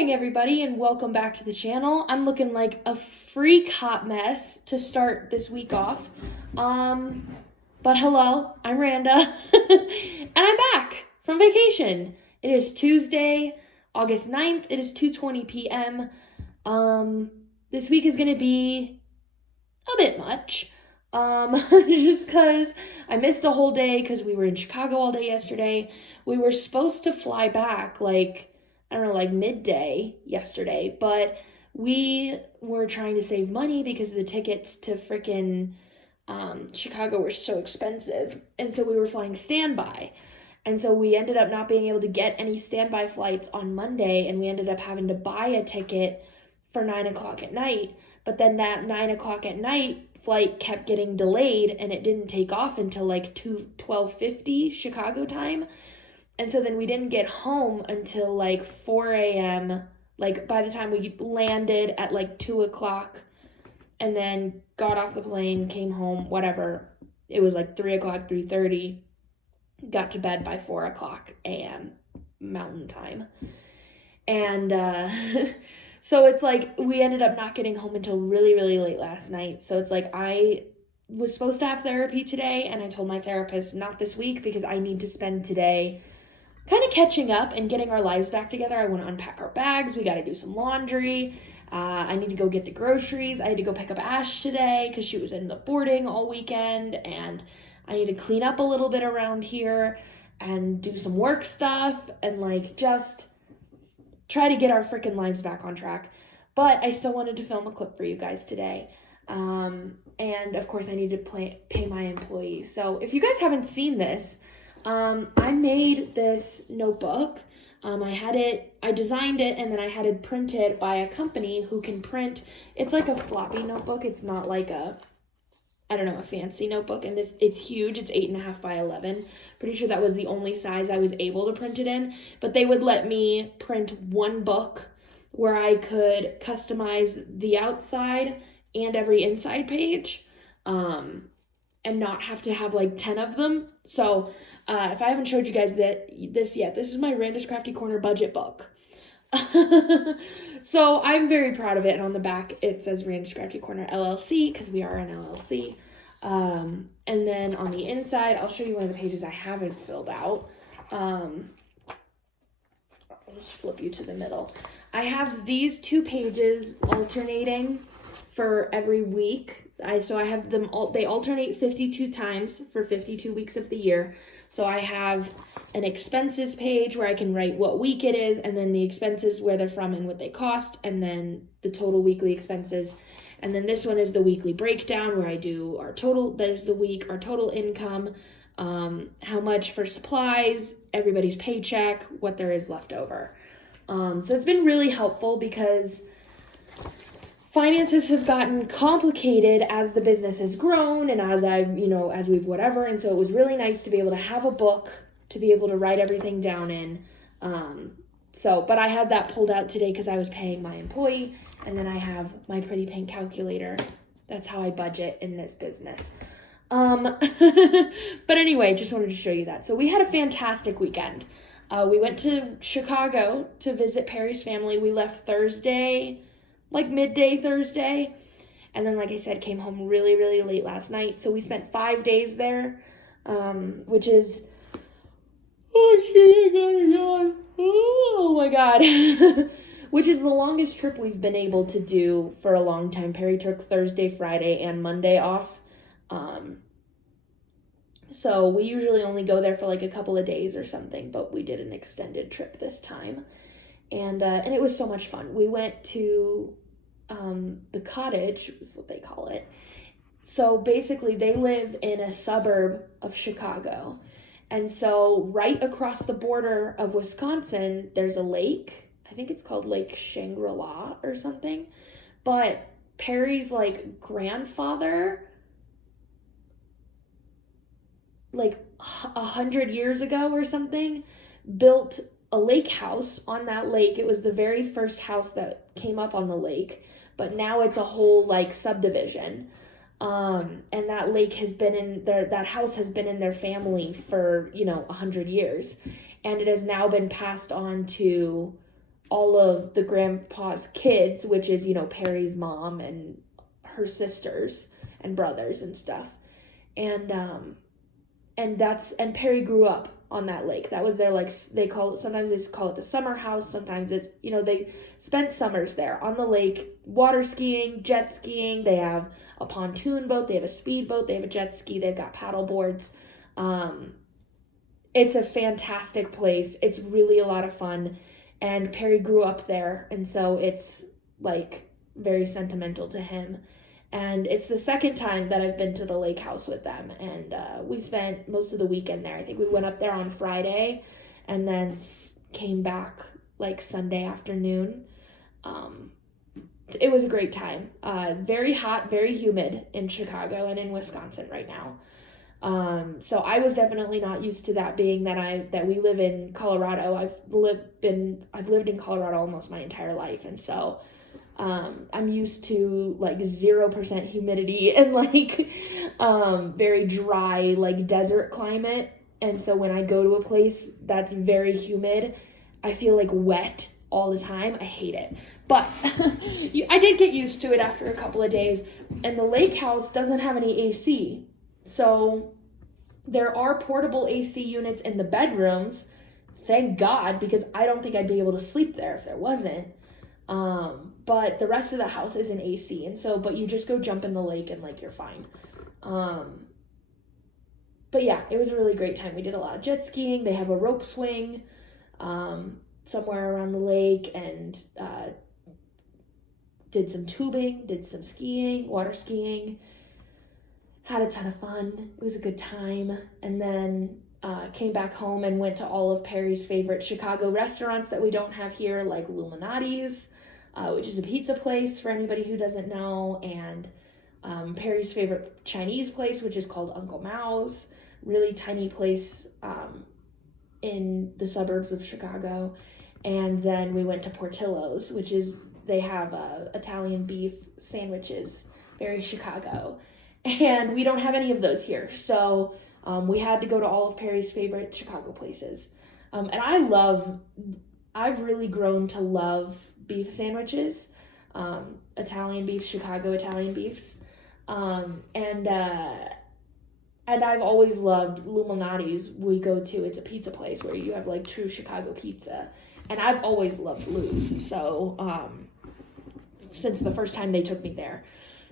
morning, everybody, and welcome back to the channel. I'm looking like a freak hot mess to start this week off. But hello, I'm Randa, and I'm back from vacation. It is Tuesday, August 9th. It is 2:20 p.m. This week is going to be a bit much. Just because I missed a whole day because we were in Chicago all day yesterday. We were supposed to fly back like midday yesterday, but we were trying to save money because the tickets to frickin' Chicago were so expensive. And so we were flying standby. And so we ended up not being able to get any standby flights on Monday, and we ended up having to buy a ticket for 9 o'clock at night. But then that 9 o'clock at night flight kept getting delayed, and it didn't take off until like 12:50 Chicago time. And so then we didn't get home until like 4 a.m. Like by the time we landed at like 2 o'clock and then got off the plane, came home, whatever. It was like 3 o'clock, 3:30. Got to bed by 4 o'clock a.m. Mountain Time. And so it's like we ended up not getting home until really, really late last night. So it's like I was supposed to have therapy today, and I told my therapist not this week because I need to spend today kind of catching up and getting our lives back together. I want to unpack our bags. We got to do some laundry. I need to go get the groceries. I had to go pick up Ash today because she was in the boarding all weekend, and I need to clean up a little bit around here and do some work stuff and like just try to get our freaking lives back on track. But I still wanted to film a clip for you guys today. And of course I need to pay my employees. So if you guys haven't seen this, I made this notebook. I designed it, and then I had it printed by a company who can print. It's like a floppy notebook. It's not like a fancy notebook. And it's huge. It's 8.5 by 11. Pretty sure that was the only size I was able to print it in. But they would let me print one book where I could customize the outside and every inside page. And not have to have like 10 of them. So if I haven't showed you guys this yet, this is my Randa's Crafty Corner budget book. So I'm very proud of it. And on the back, it says Randa's Crafty Corner LLC because we are an LLC. And then on the inside, I'll show you one of the pages I haven't filled out. I'll just flip you to the middle. I have these two pages alternating for every week. So I have them they alternate 52 times for 52 weeks of the year. So I have an expenses page where I can write what week it is, and then the expenses, where they're from and what they cost, and then the total weekly expenses. And then this one is the weekly breakdown where I do our total, there's the week, our total income, how much for supplies, everybody's paycheck, what there is left over. So it's been really helpful because finances have gotten complicated as the business has grown and as we've whatever. And so it was really nice to be able to have a book to be able to write everything down in. But I had that pulled out today because I was paying my employee, and then I have my pretty pink calculator. That's how I budget in this business. But anyway, just wanted to show you that. So we had a fantastic weekend. We went to Chicago to visit Perry's family. We left Thursday, like midday Thursday, and then like I said, came home really, really late last night. So we spent 5 days there, which is oh my god which is the longest trip we've been able to do for a long time. Perry took Thursday, Friday, and Monday off, so we usually only go there for like a couple of days or something, but we did an extended trip this time. And it was so much fun. We went to the cottage, is what they call it. So basically they live in a suburb of Chicago. And so right across the border of Wisconsin, there's a lake. I think it's called Lake Shangri-La or something. But Perry's like grandfather, like 100 years ago or something, built a lake house on that lake. It was the very first house that came up on the lake, but now it's a whole like subdivision. And that lake has been that house has been in their family for, 100 years. And it has now been passed on to all of the grandpa's kids, which is, you know, Perry's mom and her sisters and brothers and stuff. And Perry grew up on that lake. That was their, like, sometimes they call it the summer house. Sometimes it's, you know, they spent summers there on the lake, water skiing, jet skiing. They have a pontoon boat. They have a speedboat. They have a jet ski. They've got paddle boards. It's a fantastic place. It's really a lot of fun. And Perry grew up there. And so it's, like, very sentimental to him. And it's the second time that I've been to the lake house with them. And we spent most of the weekend there. I think we went up there on Friday and then came back like Sunday afternoon. It was a great time. Very hot, very humid in Chicago and in Wisconsin right now. So I was definitely not used to that, being that we live in Colorado. I've lived in Colorado almost my entire life. And so I'm used to like 0% humidity and like very dry, like desert climate. And so when I go to a place that's very humid, I feel like wet all the time. I hate it. But I did get used to it after a couple of days. And the lake house doesn't have any AC. So there are portable AC units in the bedrooms. Thank God, because I don't think I'd be able to sleep there if there wasn't. But the rest of the house is in AC, and so, but you just go jump in the lake and like you're fine. But yeah, it was a really great time. We did a lot of jet skiing. They have a rope swing, somewhere around the lake, and, did some tubing, did some skiing, water skiing, had a ton of fun. It was a good time. And then, came back home and went to all of Perry's favorite Chicago restaurants that we don't have here, like Illuminati's, which is a pizza place for anybody who doesn't know, and Perry's favorite Chinese place, which is called Uncle Mao's, really tiny place in the suburbs of Chicago. And then we went to Portillo's, which is, they have Italian beef sandwiches, very Chicago, and we don't have any of those here. So we had to go to all of Perry's favorite Chicago places. And I've really grown to love beef sandwiches, Italian beef, Chicago Italian beefs. And I've always loved Illuminati's. We go to, it's a pizza place where you have like true Chicago pizza. And I've always loved Lou's. So, since the first time they took me there.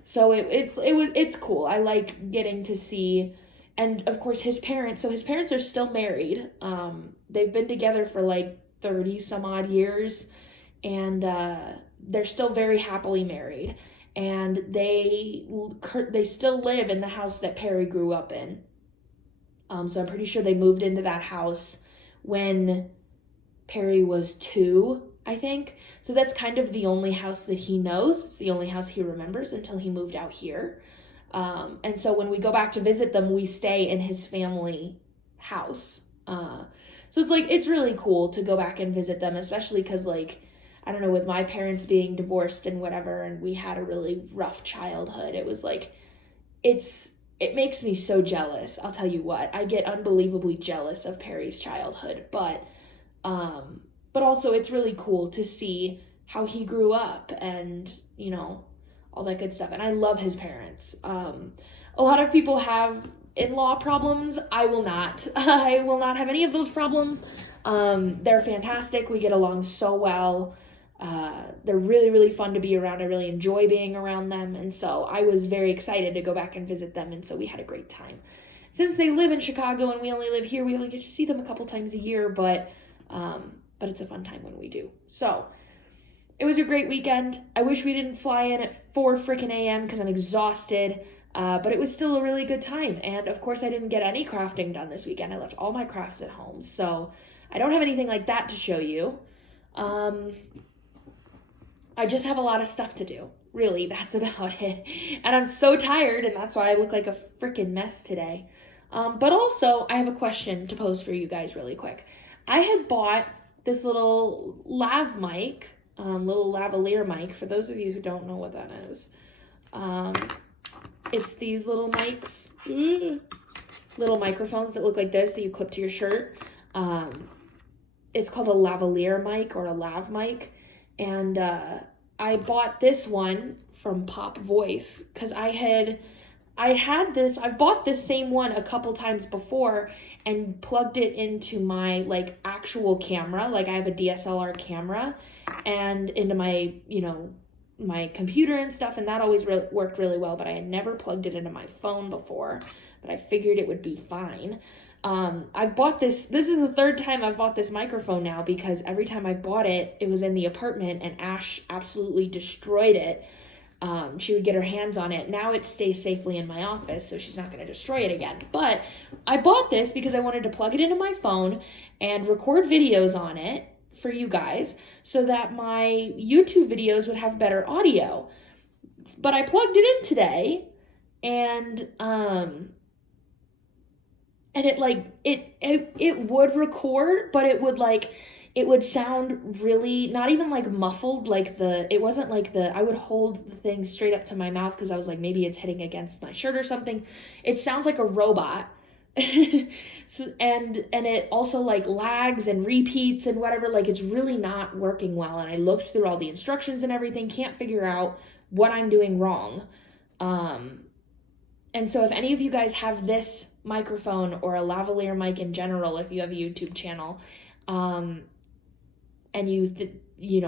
So it's cool. I like getting to see. And of course his parents are still married. They've been together for like 30 some odd years, and they're still very happily married. And they still live in the house that Perry grew up in. So I'm pretty sure they moved into that house when Perry was 2, I think. So that's kind of the only house that he knows. It's the only house he remembers until he moved out here. And so when we go back to visit them, we stay in his family house. So it's like, it's really cool to go back and visit them, especially because, like, I don't know, with my parents being divorced and whatever, and we had a really rough childhood, it was like, it makes me so jealous. I'll tell you what, I get unbelievably jealous of Perry's childhood, but also it's really cool to see how he grew up and, you know, all that good stuff. And I love his parents. A lot of people have in-law problems. I will not. I will not have any of those problems. They're fantastic. We get along so well. They're really, really fun to be around. I really enjoy being around them. And so I was very excited to go back and visit them. And so we had a great time. Since they live in Chicago and we only live here, we only get to see them a couple times a year, but it's a fun time when we do. So it was a great weekend. I wish we didn't fly in at 4 freaking a.m. because I'm exhausted. But it was still a really good time. And of course I didn't get any crafting done this weekend. I left all my crafts at home. So I don't have anything like that to show you. I just have a lot of stuff to do. Really, that's about it. And I'm so tired, and that's why I look like a freaking mess today. But also, I have a question to pose for you guys really quick. I had bought this little lav mic, little lavalier mic, for those of you who don't know what that is. It's these little mics, little microphones that look like this that you clip to your shirt. it's called a lavalier mic or a lav mic. And I bought this one from Pop Voice because I've bought this same one a couple times before and plugged it into my like actual camera. Like I have a DSLR camera and into my, my computer and stuff. And that always worked really well, but I had never plugged it into my phone before, but I figured it would be fine. I've bought this is the third time I've bought this microphone now because every time I bought it, it was in the apartment and Ash absolutely destroyed it. She would get her hands on it. Now it stays safely in my office, so she's not going to destroy it again. But I bought this because I wanted to plug it into my phone and record videos on it for you guys so that my YouTube videos would have better audio. But I plugged it in today and it would record, but it would sound really not even like muffled, it wasn't like I would hold the thing straight up to my mouth because I was like, maybe it's hitting against my shirt or something. It sounds like a robot. So, and it also like lags and repeats and whatever, like it's really not working well. And I looked through all the instructions and everything, can't figure out what I'm doing wrong. And so if any of you guys have this microphone or a lavalier mic in general, if you have a YouTube channel, and you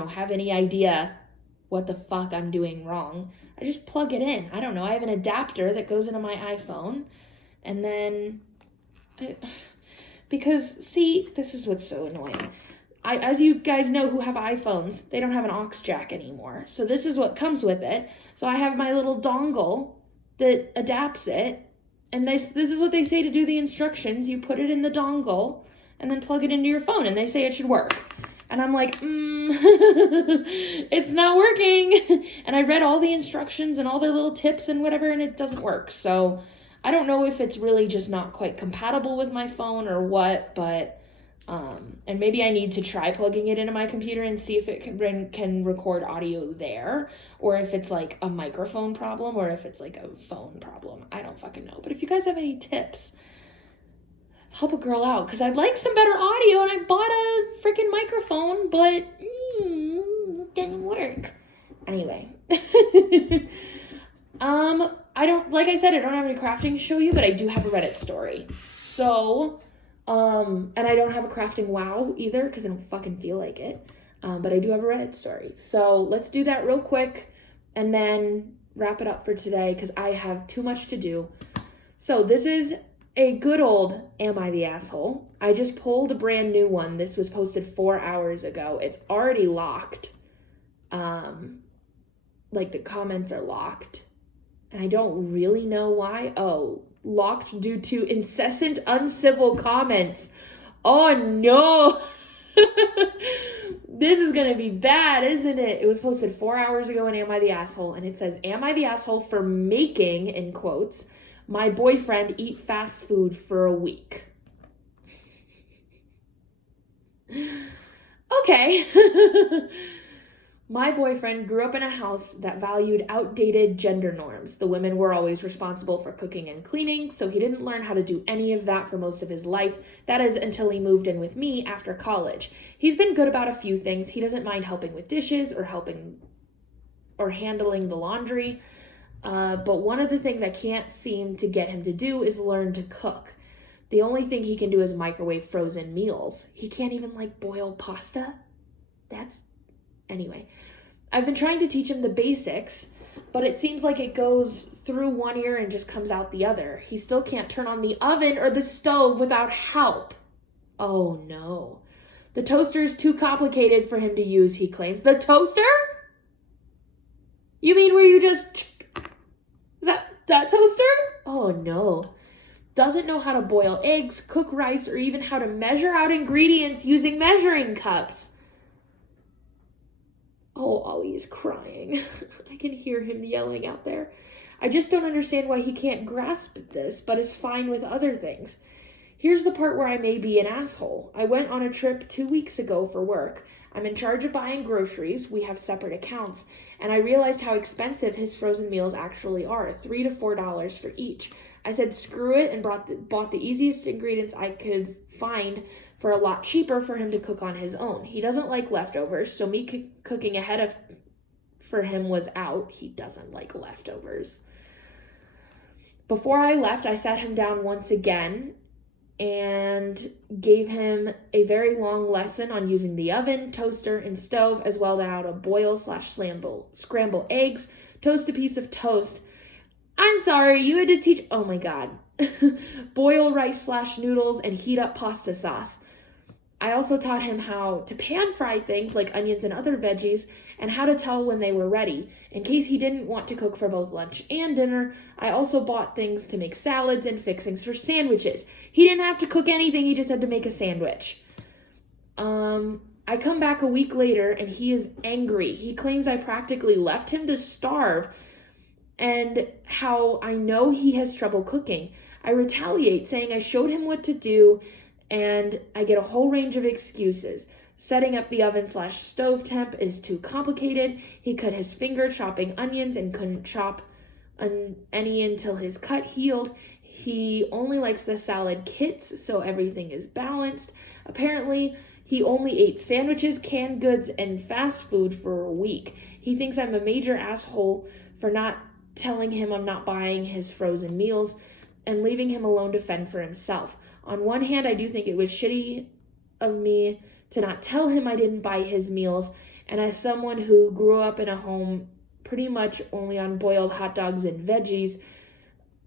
have any idea what the fuck I'm doing wrong, I just plug it in. I don't know. I have an adapter that goes into my iPhone, and then because see, this is what's so annoying. As you guys know who have iPhones, they don't have an aux jack anymore. So this is what comes with it. So I have my little dongle that adapts it, and this is what they say to do the instructions. You put it in the dongle and then plug it into your phone, and they say it should work. And I'm like, it's not working. And I read all the instructions and all their little tips and whatever, and it doesn't work. So I don't know if it's really just not quite compatible with my phone or what, but, and maybe I need to try plugging it into my computer and see if it can record audio there, or if it's like a microphone problem, or if it's like a phone problem. I don't fucking know. But if you guys have any tips, help a girl out, because I'd like some better audio, and I bought a freaking microphone, but it didn't work. Anyway. I don't have any crafting to show you, but I do have a Reddit story. So, and I don't have a crafting wow either, because I don't fucking feel like it. But I do have a Reddit story. So let's do that real quick, and then wrap it up for today, because I have too much to do. So this is a good old Am I the Asshole? I just pulled a brand new one. This was posted 4 hours ago. It's already locked. The comments are locked. And I don't really know why. Oh, locked due to incessant uncivil comments. Oh no! This is gonna be bad, isn't it? It was posted 4 hours ago in Am I the Asshole? And it says, am I the asshole for making, in quotes, my boyfriend eat fast food for a week? Okay. My boyfriend grew up in a house that valued outdated gender norms. The women were always responsible for cooking and cleaning, so he didn't learn how to do any of that for most of his life. That is, until he moved in with me after college. He's been good about a few things. He doesn't mind helping with dishes or handling the laundry. But one of the things I can't seem to get him to do is learn to cook. The only thing he can do is microwave frozen meals. He can't even boil pasta. Anyway, I've been trying to teach him the basics, but it seems like it goes through one ear and just comes out the other. He still can't turn on the oven or the stove without help. Oh no. The toaster is too complicated for him to use, he claims. The toaster? You mean where you just... Is that toaster? Oh no. Doesn't know how to boil eggs, cook rice, or even how to measure out ingredients using measuring cups. Oh, Ollie is crying. I can hear him yelling out there. I just don't understand why he can't grasp this, but is fine with other things. Here's the part where I may be an asshole. I went on a trip 2 weeks ago for work. I'm in charge of buying groceries. We have separate accounts. And I realized how expensive his frozen meals actually are, $3 to $4 for each. I said screw it and bought the easiest ingredients I could find for a lot cheaper for him to cook on his own. He doesn't like leftovers, so me cooking ahead of for him was out. He doesn't like leftovers. Before I left, I sat him down once again and gave him a very long lesson on using the oven, toaster, and stove, as well as how to boil/scramble eggs, toast a piece of toast. I'm sorry, you had to teach, oh my God, boil rice/noodles and heat up pasta sauce. I also taught him how to pan fry things like onions and other veggies and how to tell when they were ready. In case he didn't want to cook for both lunch and dinner, I also bought things to make salads and fixings for sandwiches. He didn't have to cook anything, he just had to make a sandwich. I come back a week later and he is angry. He claims I practically left him to starve and how I know he has trouble cooking. I retaliate, saying I showed him what to do, and I get a whole range of excuses. Setting up the oven/stove temp is too complicated. He cut his finger chopping onions and couldn't chop any until his cut healed. He only likes the salad kits, so everything is balanced. Apparently, he only ate sandwiches, canned goods, and fast food for a week. He thinks I'm a major asshole for not telling him I'm not buying his frozen meals and leaving him alone to fend for himself. On one hand, I do think it was shitty of me to not tell him I didn't buy his meals, and as someone who grew up in a home pretty much only on boiled hot dogs and veggies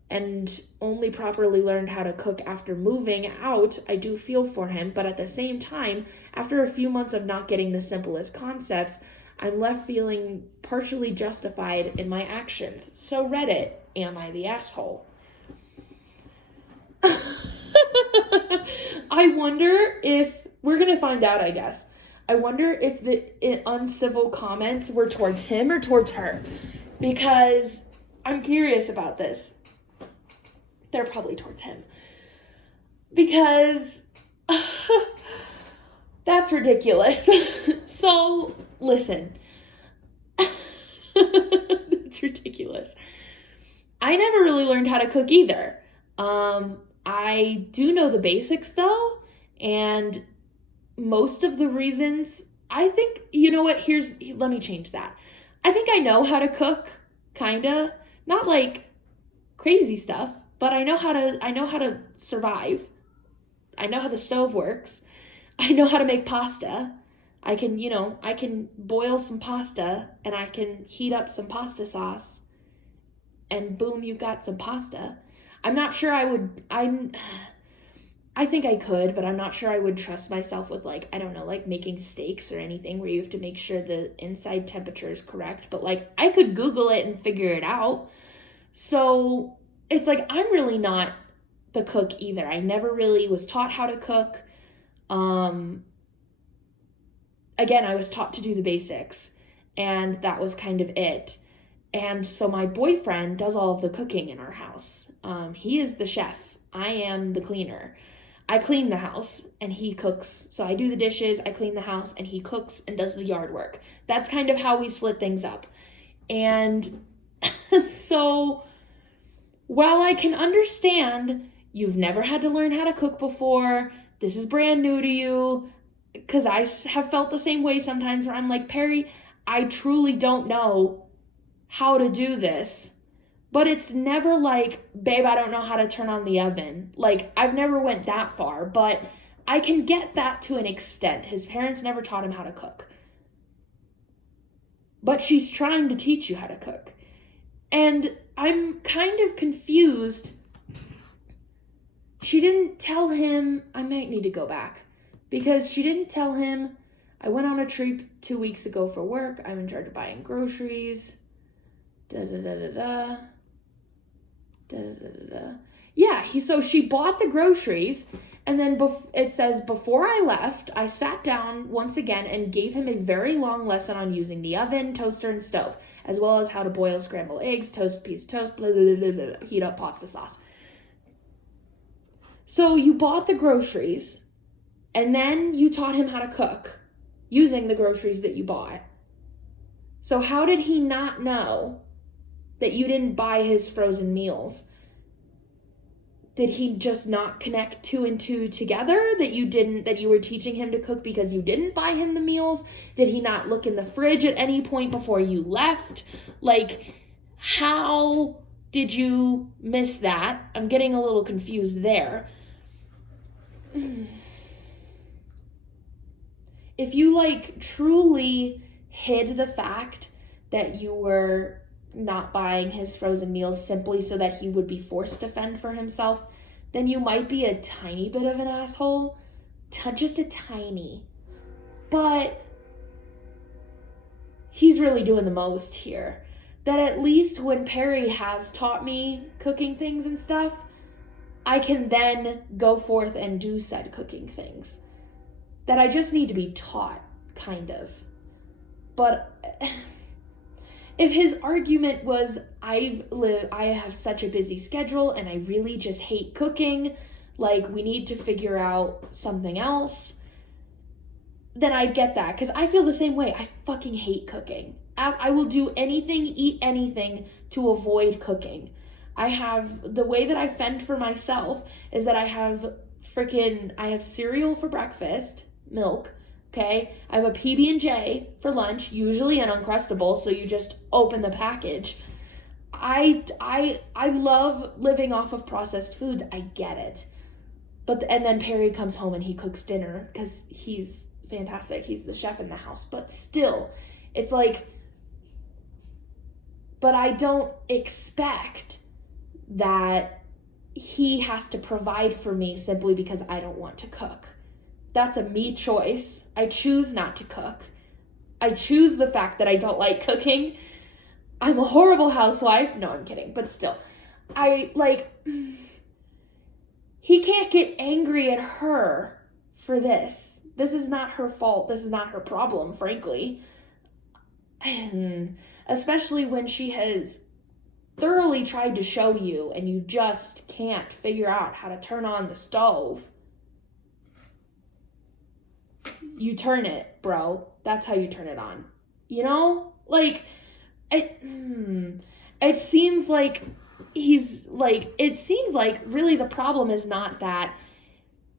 and only properly learned how to cook after moving out, I do feel for him, but at the same time, after a few months of not getting the simplest concepts, I'm left feeling partially justified in my actions. So Reddit, am I the asshole? I wonder if, we're going to find out, I guess. I wonder if the uncivil comments were towards him or towards her. Because I'm curious about this. They're probably towards him. Because that's ridiculous. So, listen. That's ridiculous. I never really learned how to cook either. I do know the basics though, and most of the reasons, I think, you know what, let me change that. I think I know how to cook, kinda, not like crazy stuff, but I know how to survive. I know how the stove works. I know how to make pasta. I can boil some pasta and I can heat up some pasta sauce and boom, you've got some pasta. I'm not sure I think I could, but I'm not sure I would trust myself with making steaks or anything where you have to make sure the inside temperature is correct. But I could Google it and figure it out. So it's I'm really not the cook either. I never really was taught how to cook. Again, I was taught to do the basics, and that was kind of it. And so my boyfriend does all of the cooking in our house. He is the chef. I am the cleaner. I clean the house and he cooks. So I do the dishes, I clean the house, and he cooks and does the yard work. That's kind of how we split things up. And so while I can understand you've never had to learn how to cook before, this is brand new to you, because I have felt the same way sometimes where I'm like, Perry, I truly don't know how to do this, but it's never babe, I don't know how to turn on the oven. I've never went that far, but I can get that to an extent. His parents never taught him how to cook, but she's trying to teach you how to cook. And I'm kind of confused. She didn't tell him, I might need to go back, because she didn't tell him, I went on a trip 2 weeks ago for work, I'm in charge of buying groceries, Yeah, so she bought the groceries, and then it says, before I left, I sat down once again and gave him a very long lesson on using the oven, toaster, and stove, as well as how to boil scrambled eggs, toast a piece of toast, blah, blah, blah, blah, blah, heat up pasta sauce. So you bought the groceries, and then you taught him how to cook using the groceries that you bought. So how did he not know that you didn't buy his frozen meals? did he just not connect 2 and 2 together, that you were teaching him to cook because you didn't buy him the meals? Did he not look in the fridge at any point before you left? Like, how did you miss that? I'm getting a little confused there. If you like truly hid the fact that you were not buying his frozen meals simply so that he would be forced to fend for himself, then you might be a tiny bit of an asshole. Just a tiny. But he's really doing the most here. That at least when Perry has taught me cooking things and stuff, I can then go forth and do said cooking things. That I just need to be taught, kind of. But if his argument was, I have such a busy schedule and I really just hate cooking, like we need to figure out something else, then I'd get that. Because I feel the same way. I fucking hate cooking. I will do anything, eat anything to avoid cooking. The way that I fend for myself is that I have cereal for breakfast, milk, okay? I have a PB&J for lunch, usually an Uncrustable, so you just open the package. I love living off of processed foods. I get it. And then Perry comes home and he cooks dinner because he's fantastic. He's the chef in the house. But still, it's like, but I don't expect that he has to provide for me simply because I don't want to cook. That's a me choice. I choose not to cook. I choose the fact that I don't like cooking. I'm a horrible housewife. No, I'm kidding. But still, he can't get angry at her for this. This is not her fault. This is not her problem, frankly. And especially when she has thoroughly tried to show you and you just can't figure out how to turn on the stove. You turn it, bro. That's how you turn it on. You know? Like, it seems like really the problem is not that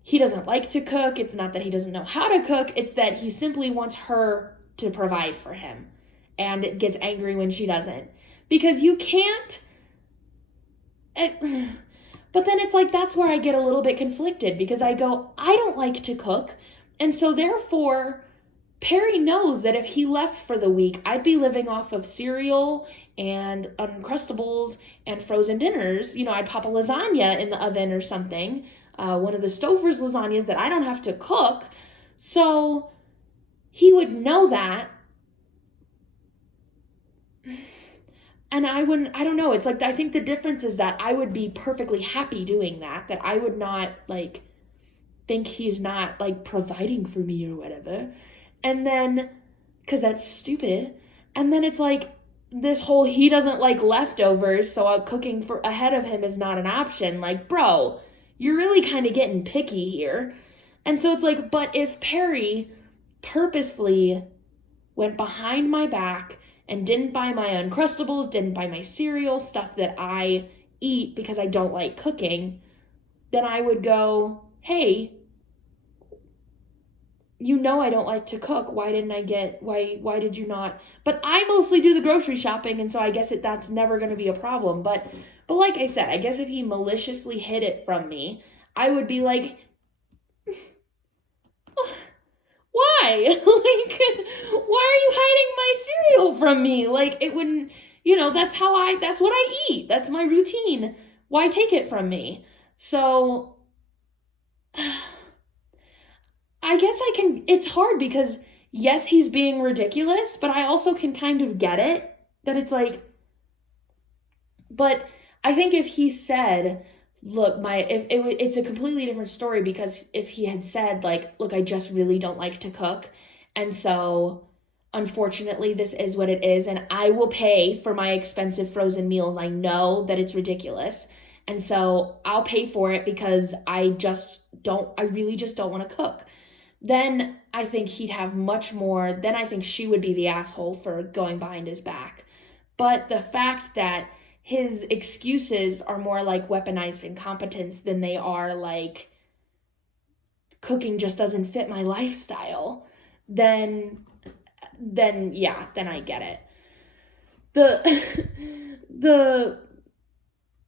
he doesn't like to cook. It's not that he doesn't know how to cook. It's that he simply wants her to provide for him. And it gets angry when she doesn't. Because you can't... But then it's like, that's where I get a little bit conflicted. Because I go, I don't like to cook. And so therefore, Perry knows that if he left for the week, I'd be living off of cereal and Uncrustables and frozen dinners. You know, I'd pop a lasagna in the oven or something. One of the Stouffer's lasagnas that I don't have to cook. So he would know that. And I don't know. It's like, I think the difference is that I would be perfectly happy doing that I would not think he's not providing for me or whatever. And then, cause that's stupid. And then it's like this whole, he doesn't like leftovers. So cooking for ahead of him is not an option. Like, bro, you're really kind of getting picky here. And so it's like, but if Perry purposely went behind my back and didn't buy my Uncrustables, didn't buy my cereal, stuff that I eat because I don't like cooking, then I would go, hey, you know I don't like to cook. Why did you not? But I mostly do the grocery shopping, and so I guess that's never going to be a problem. But like I said, I guess if he maliciously hid it from me, I would be like, why? Why are you hiding my cereal from me? It wouldn't, that's what I eat. That's my routine. Why take it from me? So I guess it's hard because yes, he's being ridiculous, but I also can kind of get it that it's like, but I think if he said, look, it's a completely different story, because if he had said look, I just really don't like to cook. And so unfortunately this is what it is. And I will pay for my expensive frozen meals. I know that it's ridiculous. And so I'll pay for it because I really just don't want to cook. Then I think he'd have much more, then I think she would be the asshole for going behind his back. But the fact that his excuses are more like weaponized incompetence than they are like cooking just doesn't fit my lifestyle, then I get it.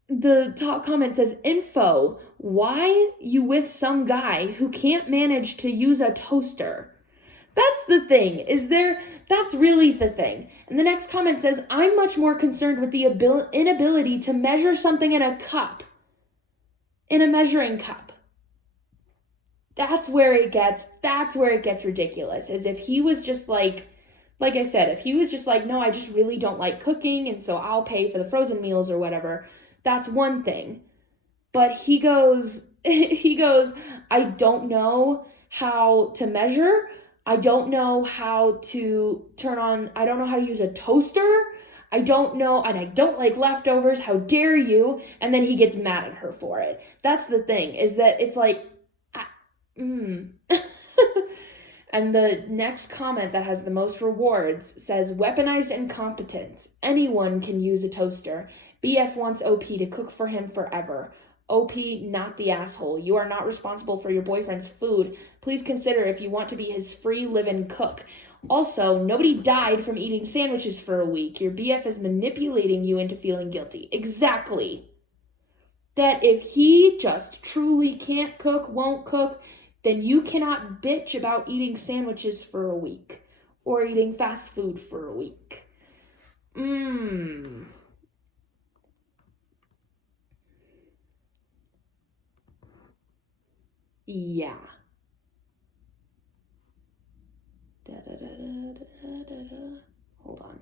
The top comment says, info, why you with some guy who can't manage to use a toaster? That's the thing, that's really the thing. And the next comment says, I'm much more concerned with the inability to measure something in a measuring cup. That's where it gets ridiculous, as if he was just like I said, if he was just like, no, I just really don't like cooking, and so I'll pay for the frozen meals or whatever, that's one thing. But he goes, I don't know how to measure. I don't know how to I don't know how to use a toaster. I don't know, and I don't like leftovers. How dare you? And then he gets mad at her for it. That's the thing, is that it's like, And the next comment that has the most rewards says, weaponized incompetence. Anyone can use a toaster. BF wants OP to cook for him forever. OP, not the asshole. You are not responsible for your boyfriend's food. Please consider if you want to be his free live-in cook. Also, nobody died from eating sandwiches for a week. Your BF is manipulating you into feeling guilty. Exactly. That if he just truly can't cook, won't cook, then you cannot bitch about eating sandwiches for a week or eating fast food for a week. Yeah. Hold on.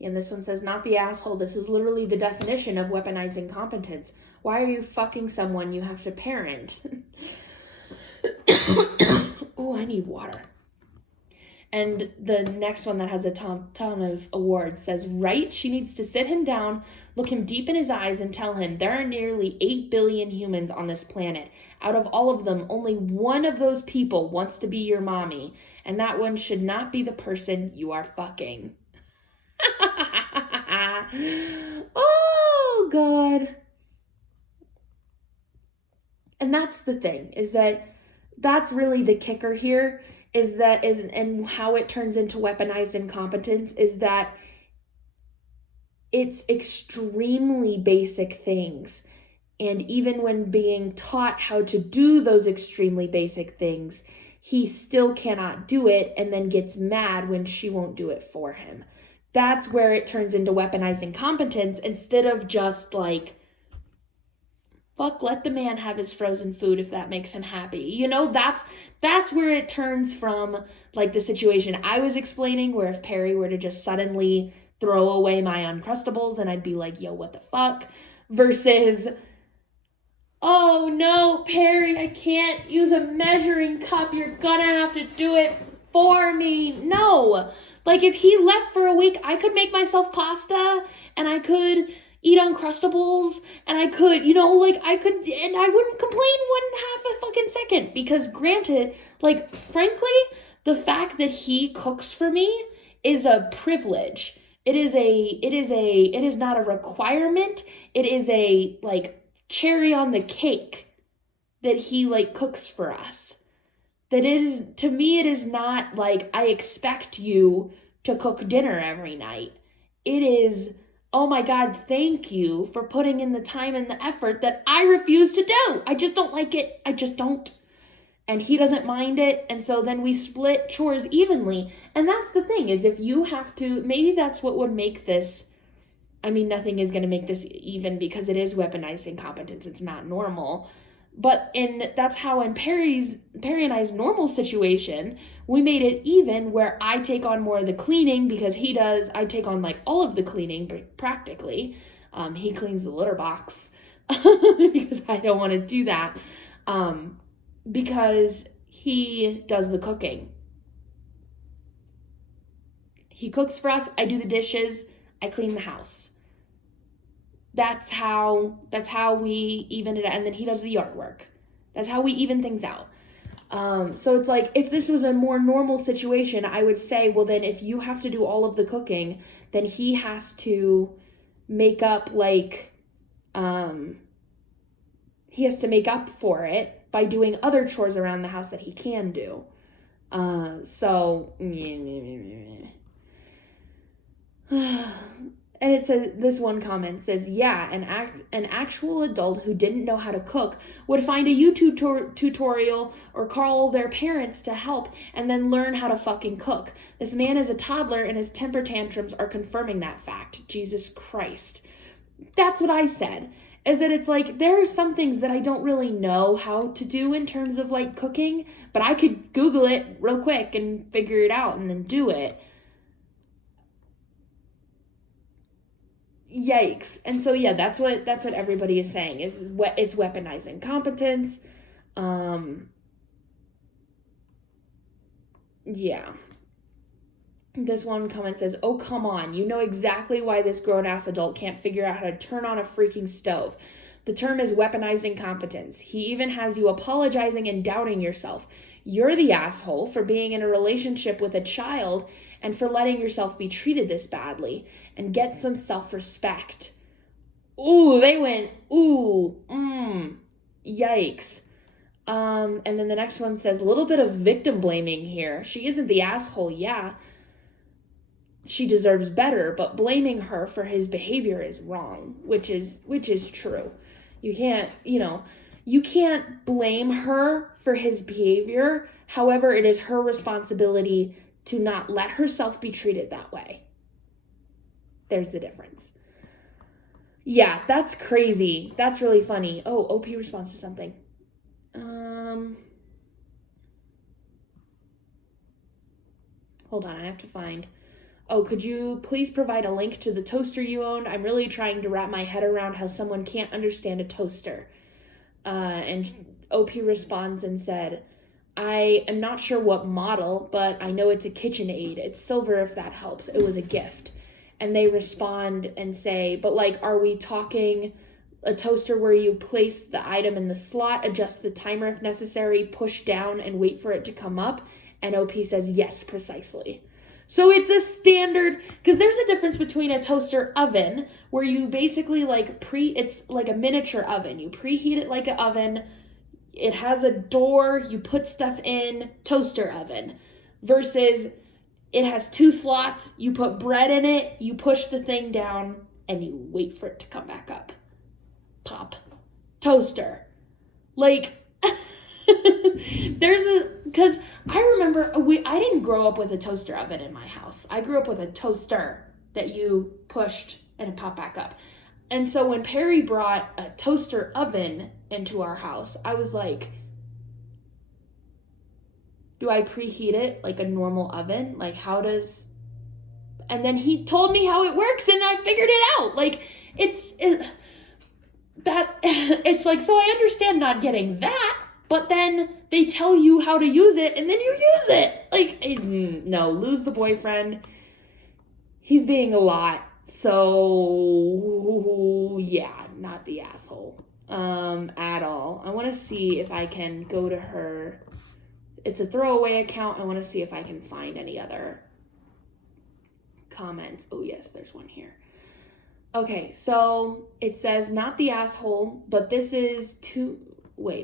And this one says, not the asshole. This is literally the definition of weaponized incompetence. Why are you fucking someone you have to parent? Oh, I need water. And the next one that has a ton of awards says, right? She needs to sit him down, look him deep in his eyes, and tell him there are nearly 8 billion humans on this planet. Out of all of them, only one of those people wants to be your mommy. And that one should not be the person you are fucking. Oh, God. And that's the thing, is that that's really the kicker here, and how it turns into weaponized incompetence, is that it's extremely basic things. And even when being taught how to do those extremely basic things, he still cannot do it and then gets mad when she won't do it for him. That's where it turns into weaponized incompetence, instead of just like, fuck, let the man have his frozen food if that makes him happy. You know, that's where it turns from like the situation I was explaining, where if Perry were to just suddenly throw away my Uncrustables, and I'd be like, yo, what the fuck? Versus, oh no, Perry, I can't use a measuring cup. You're gonna have to do it for me. No. Like, if he left for a week, I could make myself pasta, and I could eat Uncrustables, and I could, and I wouldn't complain 1/2 a fucking second, because granted, like, frankly, the fact that he cooks for me is a privilege. It is not a requirement. It is a, like, cherry on the cake that he, like, cooks for us. That is, to me, it is not like, I expect you to cook dinner every night. It is, oh my God, thank you for putting in the time and the effort that I refuse to do. I just don't like it. I just don't. And he doesn't mind it. And so then we split chores evenly. And that's the thing, is if you have to, maybe that's what would make this, I mean, nothing is going to make this even, because it is weaponized incompetence. It's not normal. But that's how in Perry and I's normal situation, we made it even, where I take on more of the cleaning because I take on like all of the cleaning, but practically. He cleans the litter box because I don't want to do that. Because he does the cooking. He cooks for us, I do the dishes, I clean the house. That's how we even it out. And then he does the yard work. That's how we even things out. So it's like, if this was a more normal situation, I would say, well, then if you have to do all of the cooking, then he has to make up, like, he has to make up for it by doing other chores around the house that he can do. So, and it says, this one comment says, yeah, an actual adult who didn't know how to cook would find a YouTube tutorial or call their parents to help and then learn how to fucking cook. This man is a toddler and his temper tantrums are confirming that fact. Jesus Christ. That's what I said, is that it's like, there are some things that I don't really know how to do in terms of like cooking, but I could Google it real quick and figure it out and then do it. Yikes. And so yeah, that's what everybody is saying, is it's weaponizing competence. Yeah. This one comment says, oh, come on, you know exactly why this grown-ass adult can't figure out how to turn on a freaking stove. The term is weaponized incompetence. He even has you apologizing and doubting yourself. You're the asshole for being in a relationship with a child and for letting yourself be treated this badly, and get some self-respect. Ooh, they went, ooh, yikes. And then the next one says, a little bit of victim blaming here. She isn't the asshole, yeah. She deserves better, but blaming her for his behavior is wrong, which is true. You can't blame her for his behavior. However, it is her responsibility to not let herself be treated that way. There's the difference. Yeah, that's crazy. That's really funny. Oh, OP responds to something. Hold on, I have to find. Oh, could you please provide a link to the toaster you owned? I'm really trying to wrap my head around how someone can't understand a toaster. And OP responds and said, I am not sure what model, but I know it's a KitchenAid. It's silver if that helps. It was a gift. And they respond and say, but like, are we talking a toaster where you place the item in the slot, adjust the timer if necessary, push down and wait for it to come up? And OP says, yes, precisely. So it's a standard, because there's a difference between a toaster oven where you basically like it's like a miniature oven. You preheat it like an oven. It has a door, you put stuff in, toaster oven, versus it has 2 slots, you put bread in it, you push the thing down, and you wait for it to come back up. Pop. Toaster. Like, because I remember, I didn't grow up with a toaster oven in my house. I grew up with a toaster that you pushed and it popped back up. And so when Perry brought a toaster oven into our house, I was like, do I preheat it like a normal oven? Like, how does... And then he told me how it works and I figured it out. Like, it's like, so I understand not getting that, but then they tell you how to use it and then you use it. Like, no, lose the boyfriend. He's being a lot. So, yeah, not the asshole at all. I want to see if I can go to her. It's a throwaway account. I want to see if I can find any other comments. Oh, yes, there's one here. Okay, so it says, not the asshole, but this is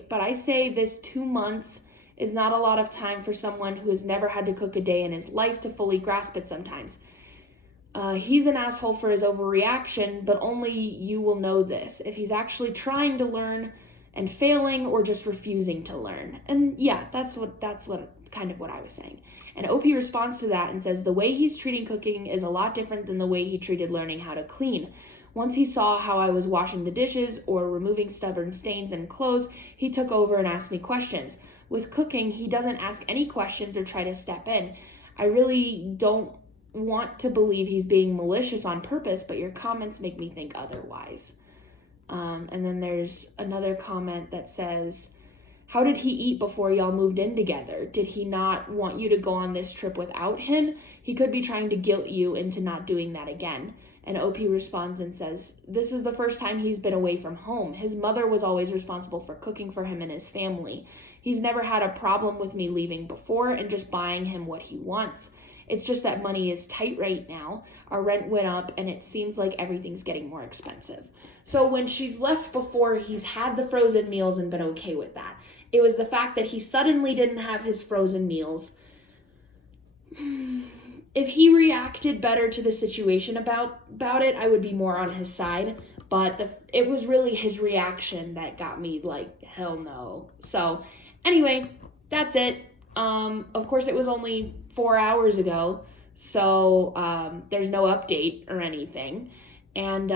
but I say this 2 months is not a lot of time for someone who has never had to cook a day in his life to fully grasp it sometimes. He's an asshole for his overreaction, but only you will know this. If he's actually trying to learn and failing or just refusing to learn. And yeah, that's what kind of what I was saying. And OP responds to that and says, the way he's treating cooking is a lot different than the way he treated learning how to clean. Once he saw how I was washing the dishes or removing stubborn stains in clothes, he took over and asked me questions. With cooking, he doesn't ask any questions or try to step in. I really don't want to believe he's being malicious on purpose, but your comments make me think otherwise. And then there's another comment that says, how did he eat before y'all moved in together? Did he not want you to go on this trip without him? He could be trying to guilt you into not doing that again. And OP responds and says, this is the first time he's been away from home. His mother was always responsible for cooking for him and his family. He's never had a problem with me leaving before and just buying him what he wants. It's just that money is tight right now. Our rent went up and it seems like everything's getting more expensive. So when she's left before, he's had the frozen meals and been okay with that. It was the fact that he suddenly didn't have his frozen meals. If he reacted better to the situation about it, I would be more on his side. But it was really his reaction that got me like, hell no. So anyway, that's it. Of course, it was only 4 hours ago, so there's no update or anything. And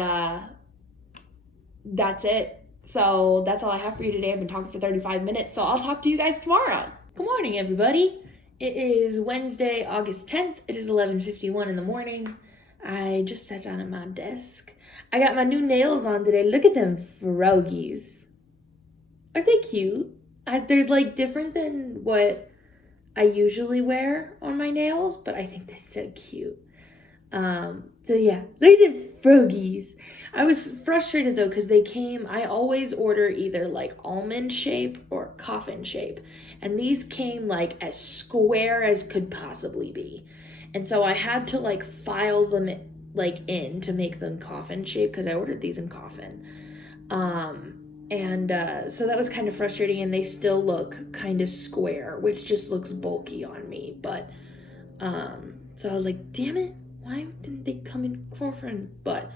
that's it. So that's all I have for you today. I've been talking for 35 minutes, so I'll talk to you guys tomorrow. Good morning, everybody. It is Wednesday, August 10th. It is 11:51 in the morning. I just sat down at my desk. I got my new nails on today. Look at them froggies. Aren't they cute? They're like different than what I usually wear on my nails, but I think they're so cute. So yeah, they did froggies. I was frustrated though because they came, I always order either like almond shape or coffin shape, and these came like as square as could possibly be. And so I had to like file them like in to make them coffin shape because I ordered these in coffin. So that was kind of frustrating, and they still look kind of square, which just looks bulky on me. But so I was like, damn it, why didn't they come in coffin? But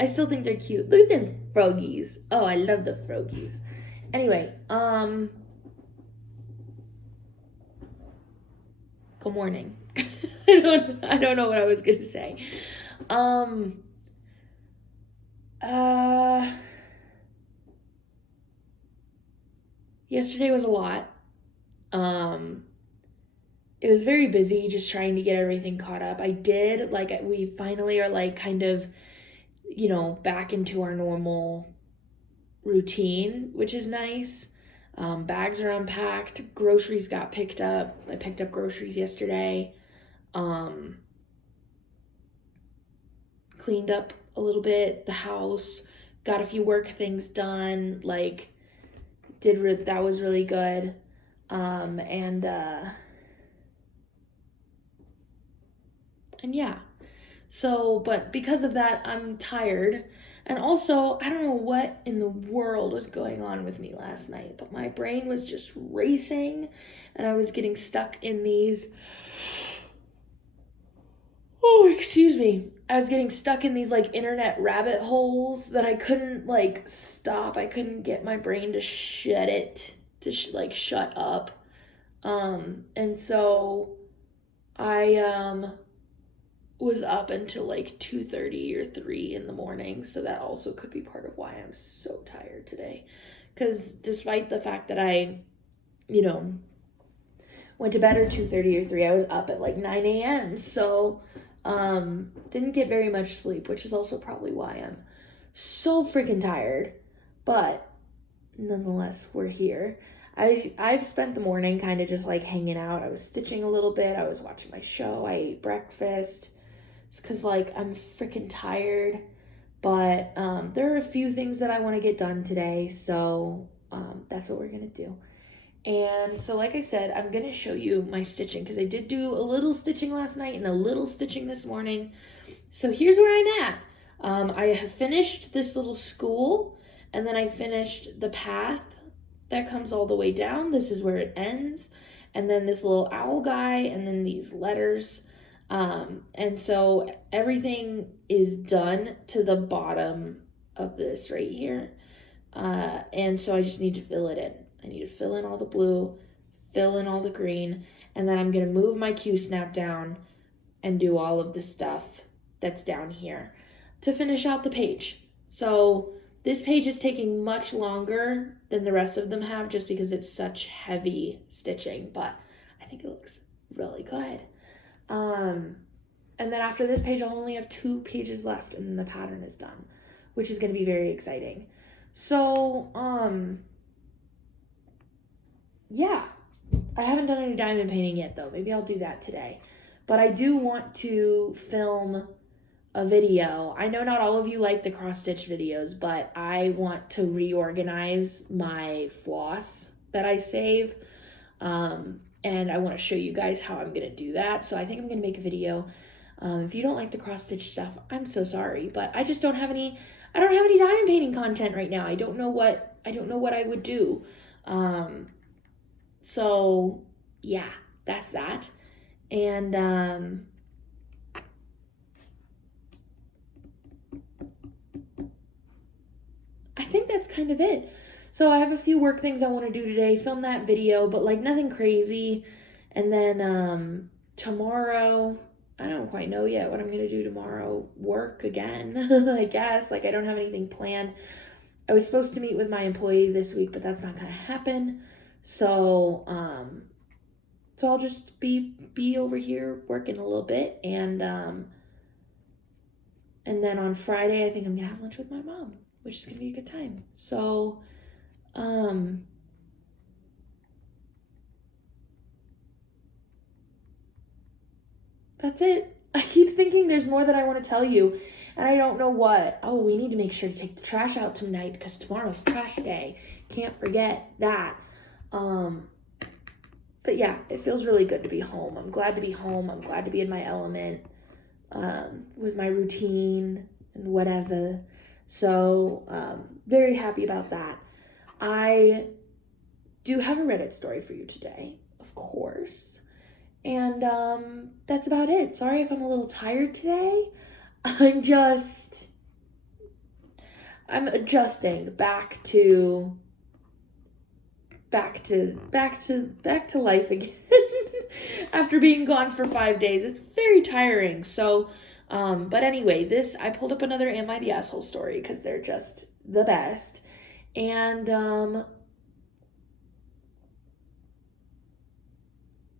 I still think they're cute. Look at them froggies. Oh, I love the froggies. Anyway, good morning. I don't know what I was gonna say. Yesterday was a lot. It was very busy just trying to get everything caught up. We finally are like kind of, back into our normal routine, which is nice. Bags are unpacked, groceries got picked up. I picked up groceries yesterday. Cleaned up a little bit the house, got a few work things done, that was really good. And yeah, so, but because of that, I'm tired. And also, I don't know what in the world was going on with me last night, but my brain was just racing and I was getting stuck in these, I was getting stuck in these internet rabbit holes that I couldn't stop. I couldn't get my brain to shut up. And so I, was up until 2:30 or 3 in the morning, so that also could be part of why I'm so tired today. Because despite the fact that I, went to bed at 2:30 or 3, I was up at 9 a.m. So didn't get very much sleep, which is also probably why I'm so freaking tired. But nonetheless, we're here. I've spent the morning kind of just hanging out. I was stitching a little bit. I was watching my show. I ate breakfast. Just because, I'm freaking tired. But there are a few things that I want to get done today. So that's what we're going to do. And so, like I said, I'm going to show you my stitching. Because I did do a little stitching last night and a little stitching this morning. So here's where I'm at. I have finished this little school. And then I finished the path that comes all the way down. This is where it ends. And then this little owl guy. And then these letters. And so everything is done to the bottom of this right here. And so I just need to fill it in. I need to fill in all the blue, fill in all the green, and then I'm going to move my Q-snap down and do all of the stuff that's down here to finish out the page. So this page is taking much longer than the rest of them have just because it's such heavy stitching, but I think it looks really good. And then after this page, I'll only have 2 pages left and then the pattern is done, which is going to be very exciting. So, yeah, I haven't done any diamond painting yet though. Maybe I'll do that today, but I do want to film, a video. I know not all of you like the cross-stitch videos, but I want to reorganize my floss that I save. And I want to show you guys how I'm going to do that. So I think I'm going to make a video. If you don't like the cross-stitch stuff, I'm so sorry, but I just don't have any diamond painting content right now. I don't know what I would do. So yeah, that's that. And I think that's kind of it. So I have a few work things I want to do today, film that video, but like nothing crazy. And then tomorrow, I don't quite know yet what I'm going to do tomorrow. Work again, I guess. Like I don't have anything planned. I was supposed to meet with my employee this week, but that's not going to happen. So I'll just be over here working a little bit, and then on Friday I think I'm gonna have lunch with my mom, which is gonna be a good time. So that's it. I keep thinking there's more that I want to tell you, and I don't know what. Oh, we need to make sure to take the trash out tonight because tomorrow's trash day. Can't forget that. But yeah, it feels really good to be home. I'm glad to be home. I'm glad to be in my element, with my routine and whatever. So, very happy about that. I do have a Reddit story for you today, of course. And that's about it. Sorry if I'm a little tired today. I'm adjusting back to life again after being gone for 5 days. It's very tiring. So, but anyway, I pulled up another Am I the Asshole story because they're just the best. And,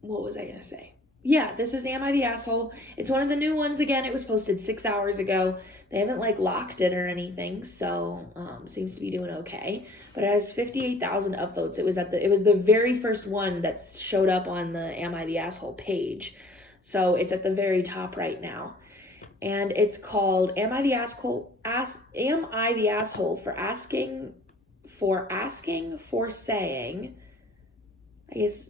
what was I going to say? Yeah, this is Am I the Asshole? It's one of the new ones again. It was posted 6 hours ago. They haven't like locked it or anything, so seems to be doing okay. But it has 58,000 upvotes. It was the very first one that showed up on the Am I the Asshole page. So it's at the very top right now. And it's called Am I the Asshole for saying, I guess,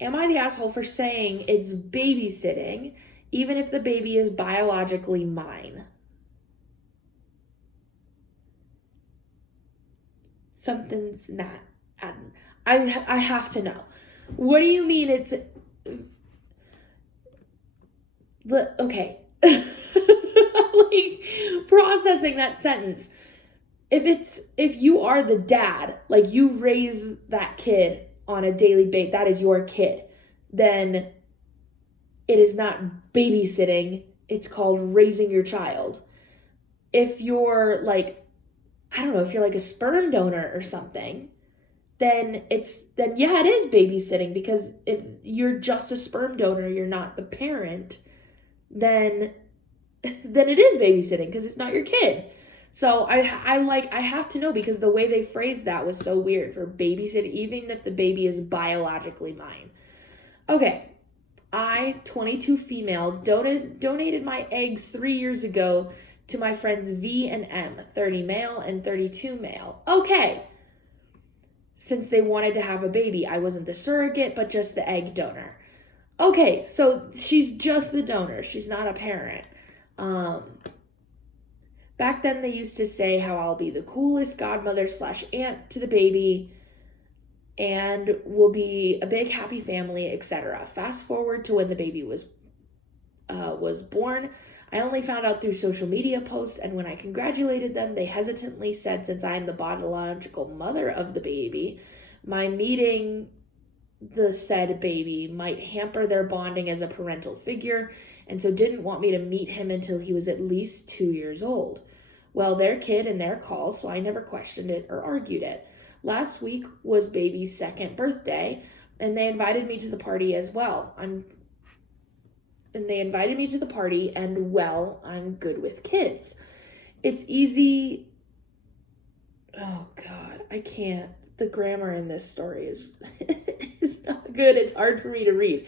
am I the asshole for saying it's babysitting, even if the baby is biologically mine? Something's not adding. I have to know. What do you mean it's... Okay. Like, processing that sentence. If you are the dad, like you raise that kid on a daily basis, that is your kid, then it is not babysitting. It's called raising your child. If you're like, I don't know, if you're like a sperm donor or something, then yeah, it is babysitting, because if you're just a sperm donor, you're not the parent, then it is babysitting because it's not your kid. So I have to know, because the way they phrased that was so weird, for babysit, even if the baby is biologically mine. Okay, I, 22 female, donated my eggs 3 years ago to my friends V and M, 30 male and 32 male. Okay, since they wanted to have a baby. I wasn't the surrogate, but just the egg donor. Okay, so she's just the donor. She's not a parent. Back then they used to say how I'll be the coolest godmother / aunt to the baby and will be a big happy family, etc. Fast forward to when the baby was born. I only found out through social media posts, and when I congratulated them, they hesitantly said, since I am the biological mother of the baby, my meeting the said baby might hamper their bonding as a parental figure, and so didn't want me to meet him until he was at least 2 years old. Well, their kid and their call, so I never questioned it or argued it. Last week was baby's 2nd birthday, and they invited me to the party as well. I'm good with kids. It's easy. Oh God, I can't. The grammar in this story is not good. It's hard for me to read.